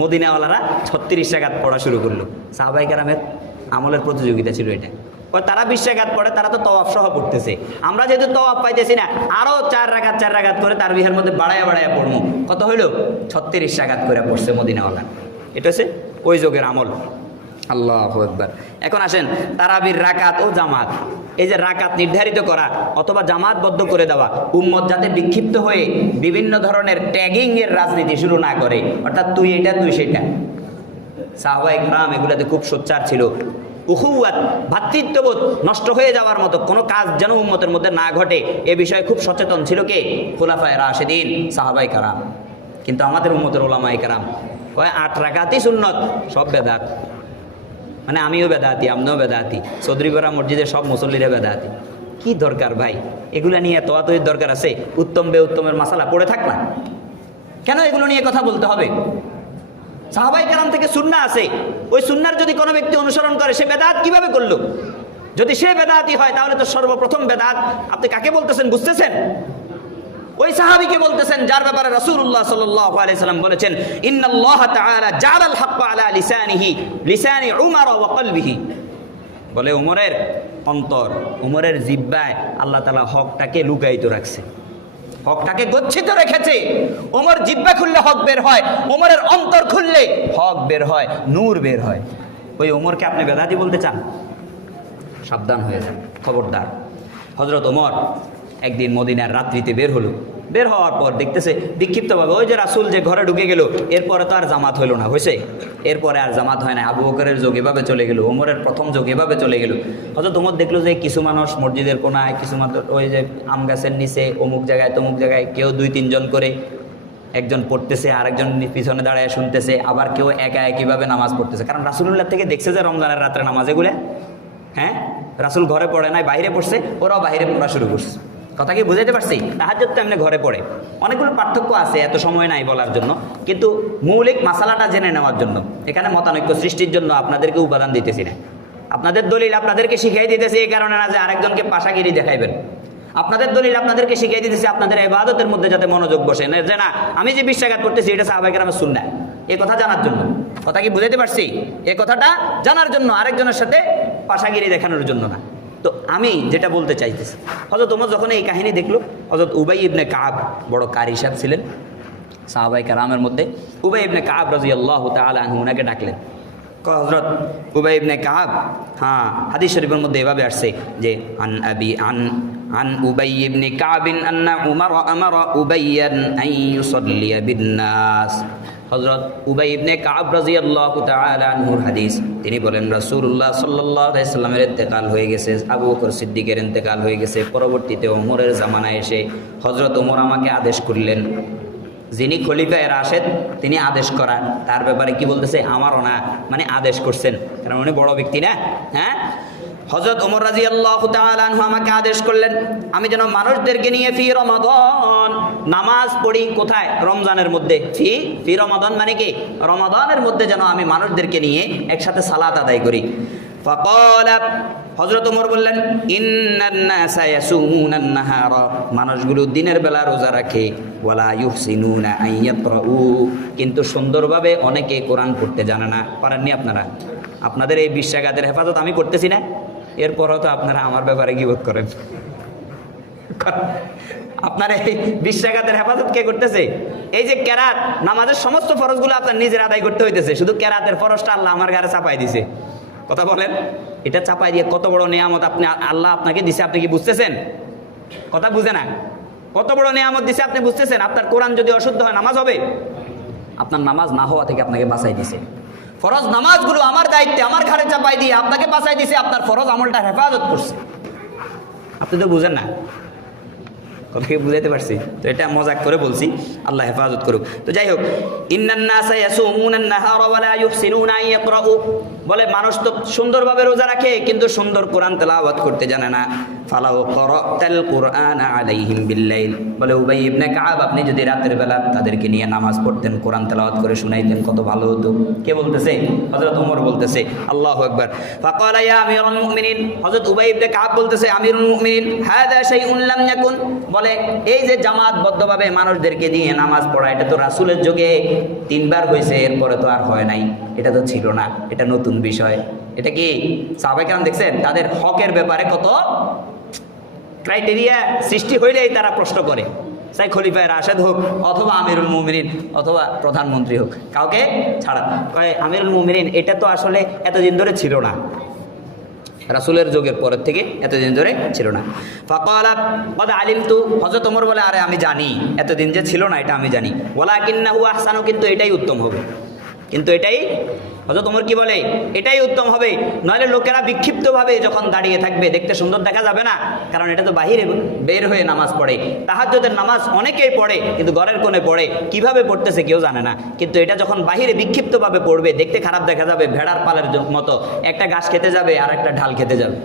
মদিনাওয়ালারা 36 রাকাত পড়া শুরু করলো। সাহাবায়ে কেরামের আমলের প্রতিযোগিতা ছিল এটা। তারা 20 রাকাত পড়ে, তারা তো তওয়াফ সহ পড়তেছে। আমরা যেহেতু তওয়াফ পাইতেছি না, আরো 4 রাকাত করে তারবিহের মধ্যে বাড়াইয়া বাড়াইয়া পড়বো। কত হইলো? 36 রাকাত করে পড়ছে মদিনাওয়ালা। এটা হচ্ছে ওই যুগের আমল। আল্লাহু আকবার। এখন আসেন, তারাবির রাকাত ও জামাত। এই যে রাকাত নির্ধারিত করা অথবা জামাতবদ্ধ করে দেওয়া, উম্মত যাতে বিক্ষিপ্ত হয়ে বিভিন্ন ধরনের ট্যাগিং এর রাজনীতি শুরু না করে, অর্থাৎ তুই এটা তুই সেটা। সাহাবায়ে কেরাম এগুলাতে খুব সোচ্চার ছিল। উখুওয়াত, ভ্রাতৃত্ববোধ নষ্ট হয়ে যাওয়ার মতো কোনো কাজ যেন উম্মতের মধ্যে না ঘটে, এ বিষয়ে খুব সচেতন ছিল কে? খুলাফায়ে রাশিদিন, সাহাবায়ে কেরাম। কিন্তু আমাদের উম্মতের উলামায়ে কেরাম কয় 8 রাকাতই সুন্নত, সব বেদাত। মানে আমিও বেদাতি, আপনিও বেদাতি, চৌধুরীপাড়া মসজিদের সব মুসল্লিরা বেদাতি। কি দরকার ভাই এগুলো নিয়ে? তোয়াতইর দরকার আছে? উত্তম বে উত্তমের মাসালা পড়ে থাক না, কেন এগুলো নিয়ে কথা বলতে হবে? সাহাবায়ে কেরাম থেকে সুন্নাহ আছে, ওই সুন্নাহর যদি কোনো ব্যক্তি অনুসরণ করে, সে বেদাত কিভাবে করলো? যদি সে বেদাতি হয়, তাহলে তো সর্বপ্রথম বেদাত আপনি কাকে বলতেছেন বুঝতেছেন? ওই সাহাবীকে বলতেছেন যার ব্যাপারে রাসূলুল্লাহ সাল্লাল্লাহু আলাইহি সাল্লাম বলেছেন, ইন্নাল্লাহ তাআলা জাআলাল হাক্কা আলা লিসানি উমর ওয়া কলবিহি। বলে উমরের অন্তর, উমরের জিহ্বায় আল্লাহ তাআলা হকটাকে লুকায়িত রাখছে, হকটাকে গচ্ছিত রেখেছে। ওমর জিহ্বা খুললে হক বের হয়, ওমরের অন্তর খুললে হক বের হয়, নূর বের হয়। ওই ওমরকে আপনি বেদাতি বলতে চান? সাবধান হয়ে যান, খবরদার। হযরত ওমর একদিন মদিনার রাত্রিতে বের হলো, বের হওয়ার পর দেখতেছে বিক্ষিপ্তভাবে ওই যে রাসূল যে ঘরে ঢুকে গেল, এরপরে তো আর জামাত হইল না, হয়েছে? এরপরে আর জামাত হয় না। আবু বকরের যোগ এভাবে চলে গেল, ওমরের প্রথম যোগ এভাবে চলে গেল। হযরত ওমর দেখলো যে কিছু মানুষ মসজিদের কোনায়, কিছু মানুষ ওই যে আম গাছের নিচে, অমুক জায়গায় তমুক জায়গায়, কেউ 2-3 জন করে, একজন পড়তেছে, আরেকজন পিছনে দাঁড়ায় শুনতেছে, আবার কেউ একা একইভাবে নামাজ পড়তেছে। কারণ রাসূলুল্লাহ থেকে দেখছে যে রমজানের রাত্রে নামাজ এগুলো, হ্যাঁ, রাসূল ঘরে পড়ে নাই, বাইরে পড়ছে, ওরাও বাইরে পড়া শুরু করছে। কথা কি বুঝাইতে পারছি? তাহাজ্জুদ তো এমনি ঘরে পড়ে। অনেকগুলো পার্থক্য আছে, এত সময় নাই বলার জন্য, কিন্তু মৌলিক মাসালাটা জেনে নেওয়ার জন্য, এখানে মতানৈক্য সৃষ্টির জন্য আপনাদেরকে উপাদান দিতেছি না। আপনাদের দলিল আপনাদেরকে শিখাই দিতেছি এই কারণে না যে আরেকজনকে পাশাগিরি দেখাইবেন। আপনাদের দলিল আপনাদেরকে শিখাই দিতেছি আপনাদের ইবাদতের মধ্যে যাতে মনোযোগ বসে, না যে না আমি যে 20 রাকাত পড়তেছি এটা সাহাবায়ে কেরামের সুন্নাহ, এই কথা জানার জন্য। কথা কি বুঝাইতে পারছি? এই কথাটা জানার জন্য, আরেকজনের সাথে পাশাগিরি দেখানোর জন্য না। তো আমি যেটা বলতে চাইতেছি, হযরত ওমর যখন এই কাহিনী দেখলো, হযরত উবাই ইবনে কাব বড় কারি সাহেব ছিলেন সাহাবায়ে কেরামের মধ্যে, উবাই ইবনে কাব রাদিয়াল্লাহু তাআলা আনহু ওনাকে ডাকলেন। হযরত উবাই ইবনে কাব, হ্যাঁ, হাদিস শরীফের মধ্যে এভাবে আসছে যে আন উবাই ইবনে কাব আন্না উমর আমারা উবাইয়ান আন ইউসাল্লিয়া বিন-নাস। হযরত উবাই ইবনে কাব রাদিয়াল্লাহু তাআলা আনহুর হাদিস, তিনি বলেন রাসূলুল্লাহ সাল্লাল্লাহু আলাইহি সাল্লামের ইন্তেকাল হয়ে গেছে, আবু বকর সিদ্দিকের ইন্তেকাল হয়ে গেছে, পরবর্তীতে ওমরের জামানায় এসে হযরত ওমর আমাকে আদেশ করলেন, যিনি খলিফায়ে রাশেদ তিনি আদেশ করার, তার ব্যাপারে কি বলতেছে? আমারও না, মানে আদেশ করছেন, কারণ উনি বড় ব্যক্তি না। হ্যাঁ, হযরত ওমর রাদিয়াল্লাহু তাআলা আনহু আমাকে আদেশ করলেন আমি যেন মানুষদেরকে নিয়ে ফি রমাদান নামাজ পড়ি। কোথায়? রমজানের মধ্যে। ফি রমাদান মানে কি? রমাদানের মধ্যে যেন আমি মানুষদেরকে নিয়ে একসাথে সালাত আদায় করি। ফাকালা, হযরত ওমর বললেন, ইন্নান নাসা ইয়াসুমুনান নাহারা, মানুষগুলো দিনের বেলা রোজা রাখে, ওয়ালা ইউহসিনুনা আন ইয়াকরাউ, কিন্তু সুন্দরভাবে অনেকে কোরআন পড়তে জানে না। পারেননি আপনারা? আপনাদের এই 20 রাকাতের হেফাজত আমি করতেছি না, এরপরও তো আপনারা আমার ব্যাপারে গীবত করেন। আপনারা এই 20 রাকাতের হেফাজত কে করতেছে? এই যে কেরাত, নামাজের সমস্ত ফরজগুলো আপনার নিজের আদায় করতে হইতেছে, শুধু কেরাতের ফরজটা আল্লাহ আমার ঘরে চাপাই দিছে। কথা বলেন, এটা চাপাই দিয়ে কত বড় নিয়ামত আপনি আল্লাহ আপনাকে দিছে, আপনি কি বুঝতেছেন? কথা বুঝে না? কত বড় নিয়ামত দিছে আপনি বুঝতেছেন? আপনার কোরআন যদি অশুদ্ধ হয় নামাজ হবে? আপনার নামাজ না হওয়া থেকে আপনাকে বাঁচাই দিছে। ফরজ নামাজগুলো আমার দায়িত্বে, আমার ঘরে চাপাই দিয়ে আপনাকে বাঁচাই দিছে, আপনার ফরজ আমলটা হেফাজত করছে। আপনি তো বুঝেন না, কথা কি বুঝাইতে পারছি? তো এটা মজাক করে বলছি, আল্লাহ হেফাজত করুক। তো যাই হোক, ইন্নান নাসা ইয়াসুমুনান নাহারা ওয়া লা ইউহসিনুনা আন ইয়াকরাউ, বলে মানুষ তো সুন্দরভাবে রোজা রাখে কিন্তু সুন্দর কোরআন তেলাওয়াত করতে জানে না। ফালাউ ক্রাতাল কুরআনা আলাইহিম বিল্লাইল, বলে উবাই ইবনে কাব আপনি যদি রাতের বেলা তাদেরকে নিয়ে নামাজ পড়তেন, কোরআন তেলাওয়াত করে শুনাইতেন, কত ভালো হতো। কে বলতেছে? হযরত ওমর বলতেছে। আল্লাহু আকবার। ফাকালা ইয়া আমিরুল মুমিনিন, হযরত উবাই ইবনে কাব বলতেছে, আমিরুল মুমিনিন হাযা শাইউন লাম ইয়াকুন, বলে এই যে জামাতবদ্ধভাবে মানুষদেরকে দিয়ে নামাজ পড়া, এটা তো রাসূলের যুগে 3 বার হয়েছে, এরপরে তো আর হয় নাই, এটা তো ছিল না, এটা নতুন বিষয়। এটা কি সাহাবায়ে কেরাম দেখছেন তাদের হকের ব্যাপারে কত ক্রাইটেরিয়া সৃষ্টি হইলেই তারা প্রশ্ন করে, চাই খলিফায়ে রাশেদ হোক অথবা আমিরুল মুমিনিন অথবা প্রধানমন্ত্রী হোক, কাউকে ছাড়া। আমিরুল মুমিনিন এটা তো আসলে এতদিন ধরে ছিল না, রাসূলের যুগের পরের থেকে এতদিন ধরে ছিল না। ফাকালা ক্বাদ আলিমতু, হযরত ওমর বলে আরে আমি জানি এতদিন যে ছিল না এটা আমি জানি। ওয়ালাকিন্নাহু আহসানু, কিন্তু এটাই উত্তম হবে, কিন্তু এটাই, হযরত ওমর কি বলে? এটাই উত্তম হবে, নইলে লোকেরা বিক্ষিপ্তভাবে যখন দাঁড়িয়ে থাকবে দেখতে সুন্দর দেখা যাবে না, কারণ এটা তো বাহিরে বের হয়ে নামাজ পড়ে। তাহাজ্জুদের নামাজ অনেকেই পড়ে কিন্তু ঘরের কোণে পড়ে, কিভাবে পড়তেছে কেউ জানে না, কিন্তু এটা যখন বাহিরে বিক্ষিপ্তভাবে পড়বে দেখতে খারাপ দেখা যাবে, ভেড়ার পালের মতো, একটা ঘাস খেতে যাবে আর একটা ঢাল খেতে যাবে।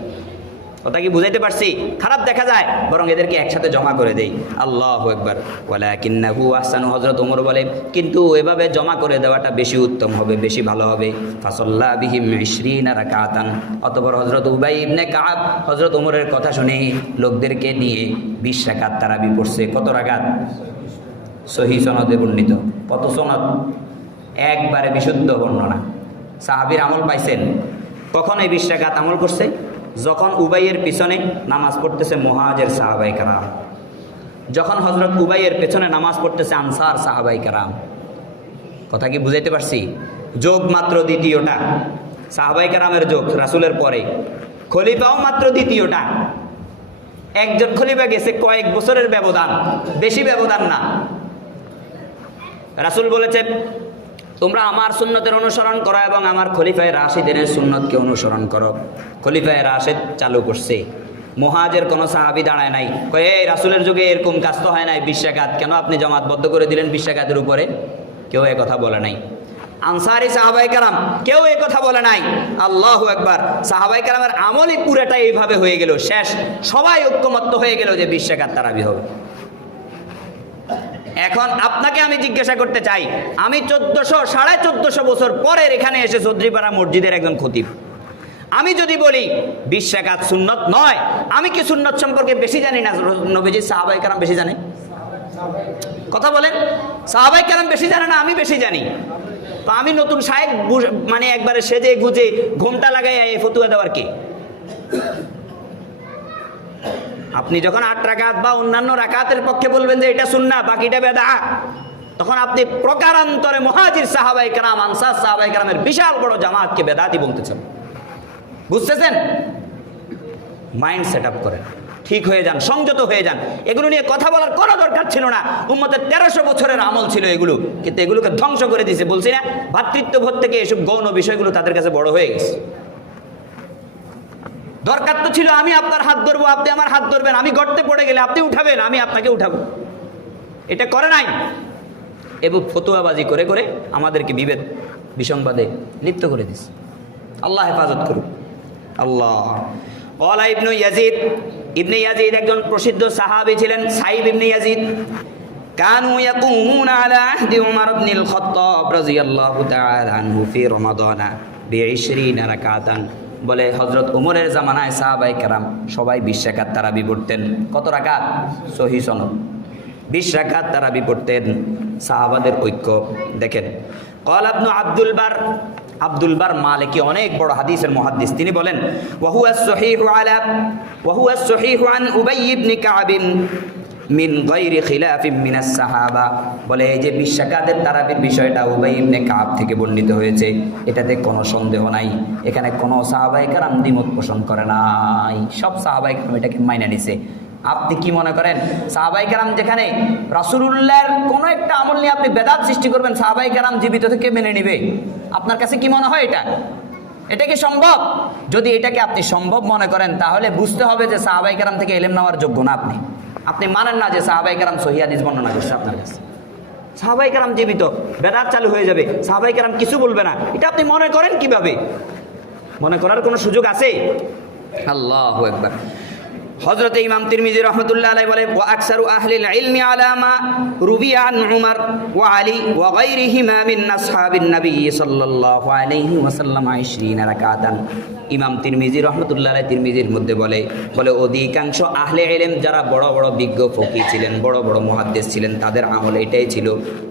কথা কি বুঝাইতে পারছি? খারাপ দেখা যায়, বরং এদেরকে একসাথে জমা করে দেই। আল্লাহু আকবার। ওয়ালাকিন্নাহু আহসানু, হযরত ওমর বলে কিন্তু এভাবে জমা করে দেওয়াটা বেশি উত্তম হবে, বেশি ভালো হবে। ফাসাল্লা বিহিম 20 রাকাতান, অতঃপর হযরত উবাই ইবনে কাব হযরত ওমরের কথা শুনে লোকদেরকে নিয়ে 20 রাকাত তারাবি পড়ছে। কত রাকাত? সহিহ সনদে বর্ণিত। কত সনদ? একবারে বিশুদ্ধ বর্ণনা। সাহাবীর আমল পাইছেন। কখন এই 20 রাকাত আমল করছে? যখন উবাইয়ের পিছনে নামাজ পড়তেছে মুহাজির সাহাবায়ে কেরাম, যখন হযরত উবাইয়ের পেছনে নামাজ পড়তেছে আনসার সাহাবায়ে কেরাম। কথা কি বুঝাইতে পারছি? যোগ মাত্র দ্বিতীয়টা, সাহাবায়ে কেরামের যোগ রাসূলের পরে, খলিফাও মাত্র দ্বিতীয়টা। একজন খলিফা গেছে কয়েক বছরের ব্যবধান, বেশি ব্যবধান না। রাসূল বলেছে তোমরা আমার সুন্নতের অনুসরণ করো এবং আমার খলিফায়ে রাশিদের সুন্নতকে অনুসরণ করো। খলিফায়ে রাশিদ চালু করছে, মুহাজির কোনো সাহাবী দাঁড়ায় নাই, কয় এই রাসূলের যুগে এরকম কাজ তো হয় নাই, 20 রাকাত কেন আপনি জামাতবদ্ধ করে দিলেন 20 রাকাতের উপরে? কেউ এ কথা বলে নাই। আনসারী সাহাবায়ে কেরাম কেউ এ কথা বলে নাই। আল্লাহু আকবার। সাহাবায়ে কেরামের আমলই পুরোটা এইভাবে হয়ে গেল, শেষ সবাই ঐক্যমত্য হয়ে গেল যে 20 রাকাত তারাবি হবে। এখন আপনাকে আমি জিজ্ঞাসা করতে চাই, আমি 1400-1450 বছর পরের এখানে এসে চৌধুরীপাড়া মসজিদের একজন খতিব, আমি যদি বলি 20 রাকাত সুন্নত নয়, আমি কি সুন্নত সম্পর্কে বেশি জানি না নবীজি সাহাবায়ে কেরাম বেশি জানে? কথা বলেন, সাহাবায়ে কেরাম বেশি জানে না আমি বেশি জানি? তো আমি নতুন শায়েখ মানে একবারে সেজে গুজে ঘোমটা লাগাই এই ফতুয়া দেওয়ার কে? আপনি যখন 8 রাকাত বা অন্যান্য রাকাতের পক্ষে বলবেন যে এটা সুন্নাহ বাকিটা বেদাত, তখন আপনি প্রকারান্তরে মুহাজির সাহাবায়ে কেরাম আনসার সাহাবায়ে কেরামের বিশাল বড় জামাতকে বেদাতি বলতেছেন। বুঝতেছেন? মাইন্ড সেট আপ করেন, ঠিক হয়ে যান, সংযত হয়ে যান। এগুলো নিয়ে কথা বলার কোনো দরকার ছিল না। উম্মতের 1300 বছরের আমল ছিল এগুলো, কিন্তু এগুলোকে ধ্বংস করে দিয়েছে। বলছি না, ভ্রাতৃত্ববোধ থেকে এসব গৌণ বিষয়গুলো তাদের কাছে বড় হয়ে গেছে। দরকার তো ছিল আমি আপনার হাত ধরবো, আপনি আমার হাত ধরবেন, আমি গর্তে পড়ে গেলে আপনি উঠাবেন, আমি আপনাকে উঠাবো। এটা করে নাই। এবং ফতুয়াবাজি করে করে আমাদেরকে বিভেদ বিসংবাদে লিপ্ত করে দিচ্ছে। আল্লাহ হেফাজত করুন। আল্লাহ। ওয়ালা ইবনে ইয়াজিদ, ইবনে ইয়াজিদ একজন প্রসিদ্ধ সাহাবী ছিলেন, সাইব ইবনে ইয়াজিদ। কানু ইয়াকুমুনা আলা আহদি উমর ইবনুল খাত্তাব রাদিয়াল্লাহু তাআলা আনহু ফি রমাদানা বি20 রাকাতান। বলে হযরত ওমরের জামানায় সাহাবায়ে কেরাম সবাই 20 রাকাত তারাবি পড়তেন। কত রাকাত? সহিহ সনদ 20 রাকাত তারাবি পড়তেন। সাহাবাদের ঐক্য দেখেন। ক্বালা ইবনে আব্দুল বার মালিকি অনেক বড় হাদিসের মুহাদ্দিস, তিনি বলেন ওয়াহুয়াস সহিহু আন উবাই ইবনে কাব মিন গায়রি খিলাফিন মিনাস সাহাবা। বলে এই যে 20 রাকাতের তারাবির বিষয়টা উবাই ইবনে কাব থেকে বর্ণিত হয়েছে, এটাতে কোনো সন্দেহ নাই। এখানে কোনো সাহাবায়ে কেরাম দ্বিমত পোষণ করে নাই, সব সাহাবায়ে কেরাম এটাকে মাইনা নিছে। আপনি কি মনে করেন সাহাবায়ে কেরাম যেখানে রাসূলুল্লাহর কোন একটা আমল নিয়ে আপনি বেদাত সৃষ্টি করবেন, সাহাবায়ে কেরাম জীবিত থেকে মেনে নেবে? আপনার কাছে কি মনে হয় এটা কি সম্ভব? যদি এটাকে আপনি সম্ভব মনে করেন, তাহলে বুঝতে হবে যে সাহাবায়ে কেরাম থেকে ইলম নেওয়ার যোগ্য না আপনি মানেন না যে সাহাবায়ে কেরাম সহিহ হাদিস বর্ণনা করছে আপনার কাছে। সাহাবায়ে কেরাম জীবিত, বেদাত চালু হয়ে যাবে, সাহাবায়ে কেরাম কিছু বলবে না, এটা আপনি মনে করেন কিভাবে? মনে করার কোনো সুযোগ আছে? আল্লাহু আকবার। হযরত ইমাম তিরমিজি রাহমাতুল্লাহ আলাইহি বলে ওয়া আকসারু আহলিল ইলমি আলা মা রুবিয়া আন উমর ওয়া আলী ওয়া গায়রিহিমা মিন আসহাবিন নবী সাল্লাল্লাহু আলাইহি ওয়াসাল্লাম 20 রাকাতান। ইমাম তিরমিজি রাহমাতুল্লাহ আলাইহি তিরমিজির মধ্যে বলে অধিকাংশ আহলে ইলম যারা বড় বড় বিজ্ঞ ফকি ছিলেন, বড় বড় মুহাদ্দিস ছিলেন, তাদের আমল এটাই ছিল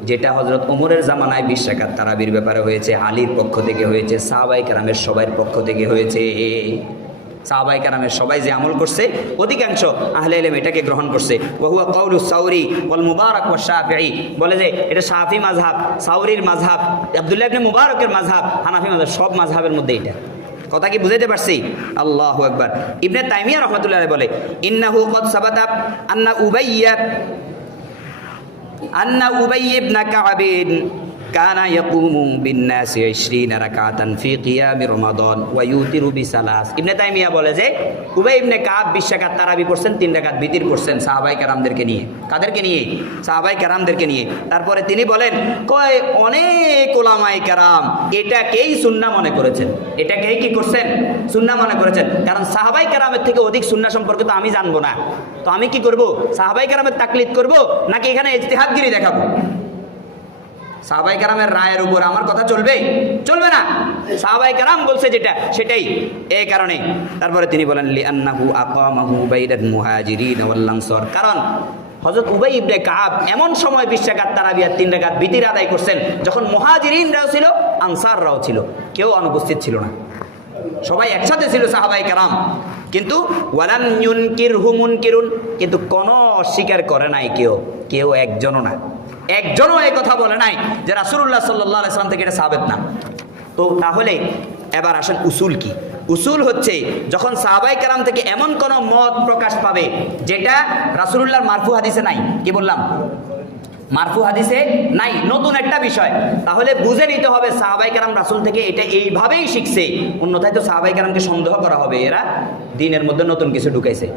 যেটা হযরত ওমরের জামানায় 20 রাকাত তারাবির ব্যাপারে হয়েছে, আলীর পক্ষ থেকে হয়েছে, সাহাবায়ে কেরামের সবার পক্ষ থেকে হয়েছে। সাহাবায়ে কেরামের সবাই যে আমল করছে, অধিকাংশ আহলে ইলম এটাকে গ্রহণ করছে। ওয়া হুয়া কাউলুস সাউরি ওয়াল মুবারাক ওয়া শাফিঈ। বলে যে এটা শাফি মাযহাব, সাউরির মাযহাব, আব্দুল্লাহ ইবনে মুবারকের মাযহাব, হানাফি মাযহাব, সব মাযহাবের মধ্যে এটা। কথা কি বুঝাইতে পারছি? আল্লাহু আকবার। ইবনে তাইমিয়া রাহমাতুল্লাহ আলাইহি বলে ইন্নাহু ক্বাদ সাবাতা আন্না উবাই ইবনে কাব কানা ইয়াকুমু বিন-নাসি 20 রাকাতান ফি কিয়ামি রমাদান ওয়া ইউতিরু বিসালাস। ইবনে তাইমিয়া বলে যে উবাই ইবনে কাব 20 রাকাত তারাবি পড়ছেন, 3 রাকাত বিতির পড়ছেন সাহাবায়ে কেরামদেরকে নিয়ে। কাদেরকে নিয়ে? সাহাবায়ে কেরামদেরকে নিয়ে। তারপরে তিনি বলেন কয় অনেক উলামায়ে কেরাম এটাকেই সুন্নাহ মনে করেছেন। এটাকেই কি করছেন? সুন্নাহ মনে করেছেন। কারণ সাহাবায়ে কেরামের থেকে অধিক সুন্নাহ সম্পর্কে তো আমি জানবো না, তো আমি কি করব? সাহাবায়ে কেরামের তাকলিদ করব নাকি এখানে ইজতিহাদগিরি দেখাবো? সাহাবায়ে কেরামের রায়ের উপর আমার কথা চলবে? চলবে না। সাহাবায়ে কেরাম বলছে যেটা সেটাই। এই কারণে তারপরে তিনি বলেন লিআন্নাহু আকামাহু বাইনাল মুহাজিরিন ওয়াল আনসার। কারণ হযরত উবাই ইবনে কাব এমন সময় 20 রাকাত তারাবি আর 3 রাকাত বিতির আদায় করছেন যখন মুহাজিরিনরাও ছিল, আনসাররাও ছিল, কেউ অনুপস্থিত ছিল না, সবাই একসাথে ছিল সাহাবায়ে কেরাম। কিন্তু ওয়ালাম ইউনকিরহু মুনকিরুন, কিন্তু কোনো অস্বীকার করে নাই কেউ একজনও এই কথা বলে নাই যে রাসূলুল্লাহ সাল্লাল্লাহু আলাইহি ওয়াসাল্লাম থেকে এটা সাবিত না। তো তাহলে এবার আসেন উসুল কি? উসুল হচ্ছে যখন সাহাবায়ে কেরাম থেকে এমন কোন মত প্রকাশ পাবে যেটা রাসূলুল্লাহর মারফু হাদিসে নাই, কি বললাম, মারফু হাদিসে নাই, নতুন একটা বিষয়, তাহলে বুঝে নিতে হবে সাহাবায়ে কেরাম রাসূল থেকে এটা এইভাবেই শিখছে, অন্যথায় তো সাহাবায়ে কেরামকে সন্দেহ করা হবে এরা দ্বীনের মধ্যে নতুন কিছু ঢুকাইছে।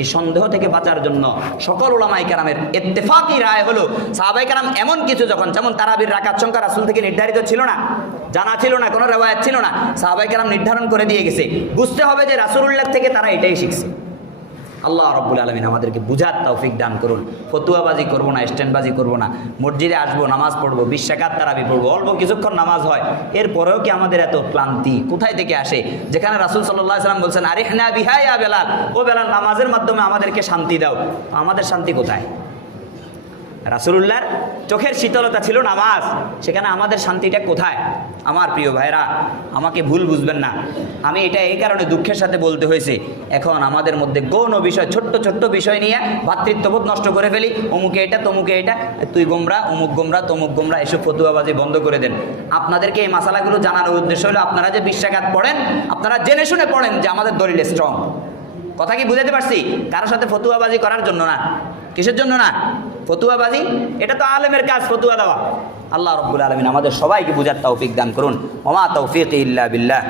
এই সন্দেহ থেকে বাঁচার জন্য সকল উলামায়ে কেরামের ইত্তেফাকি রায় হলো সাহাবায়ে কেরাম এমন কিছু, যখন যেমন তারাবির রাকাত সংখ্যা রাসূল থেকে নির্ধারিত ছিল না, জানা ছিল না, কোনো রিওয়ায়াত ছিল না, সাহাবায়ে কেরাম নির্ধারণ করে দিয়ে গেছে, বুঝতে হবে যে রাসূলুল্লাহ থেকে তারা এটাই শিখছে। আল্লাহ রাব্বুল আলামিন আমাদেরকে বুঝার তৌফিক দান করুন। ফতুয়াবাজি করবো না, স্ট্যান্ডবাজি করবো না, মসজিদে আসবো, নামাজ পড়বো, 20 রাকাত তারাবি পড়বো, অল্প কিছুক্ষণ নামাজ হয়, এরপরেও কি আমাদের এত ক্লান্তি কোথায় থেকে আসে? যেখানে রাসূল সাল্লাল্লাহু আলাইহি ওয়াসাল্লাম বলছেন আরিহনা বিহা ইয়া বেলাল, ও বেলাল নামাজের মাধ্যমে আমাদেরকে শান্তি দাও, আমাদের শান্তি কোথায়? রাসূলুল্লাহর চোখের শীতলতা ছিল নামাজ, সেখানে আমাদের শান্তিটা কোথায়? আমার প্রিয় ভাইরা, আমাকে ভুল বুঝবেন না, আমি এটা এই কারণে দুঃখের সাথে বলতে হয়েছে, এখন আমাদের মধ্যে গৌণ বিষয়, ছোট্ট ছোট্ট বিষয় নিয়ে ভ্রাতৃত্ববোধ নষ্ট করে ফেলি, অমুকে এটা তমুকে এটা, তুই গোমরা, অমুক গোমরা, তমুক গোমরা, এসব ফতুয়াবাজি বন্ধ করে দেন। আপনাদেরকে এই মাসালাগুলো জানানোর উদ্দেশ্য হলো আপনারা যে 20 রাকাত পড়েন, আপনারা জেনে শুনে পড়েন যে আমাদের দলিল স্ট্রং। কথা কি বুঝাতে পারছি? কারোর সাথে ফতুয়াবাজি করার জন্য না। কিসের জন্য না? ফতুয়াবাজি এটা তো আলেমের কাজ, ফতুয়া দেওয়া। আল্লাহ রাব্বুল আলামিন আমাদের সবাইকে বুঝার তৌফিক দান করুন। ওয়া মা তৌফিকি ইল্লা বিল্লাহ।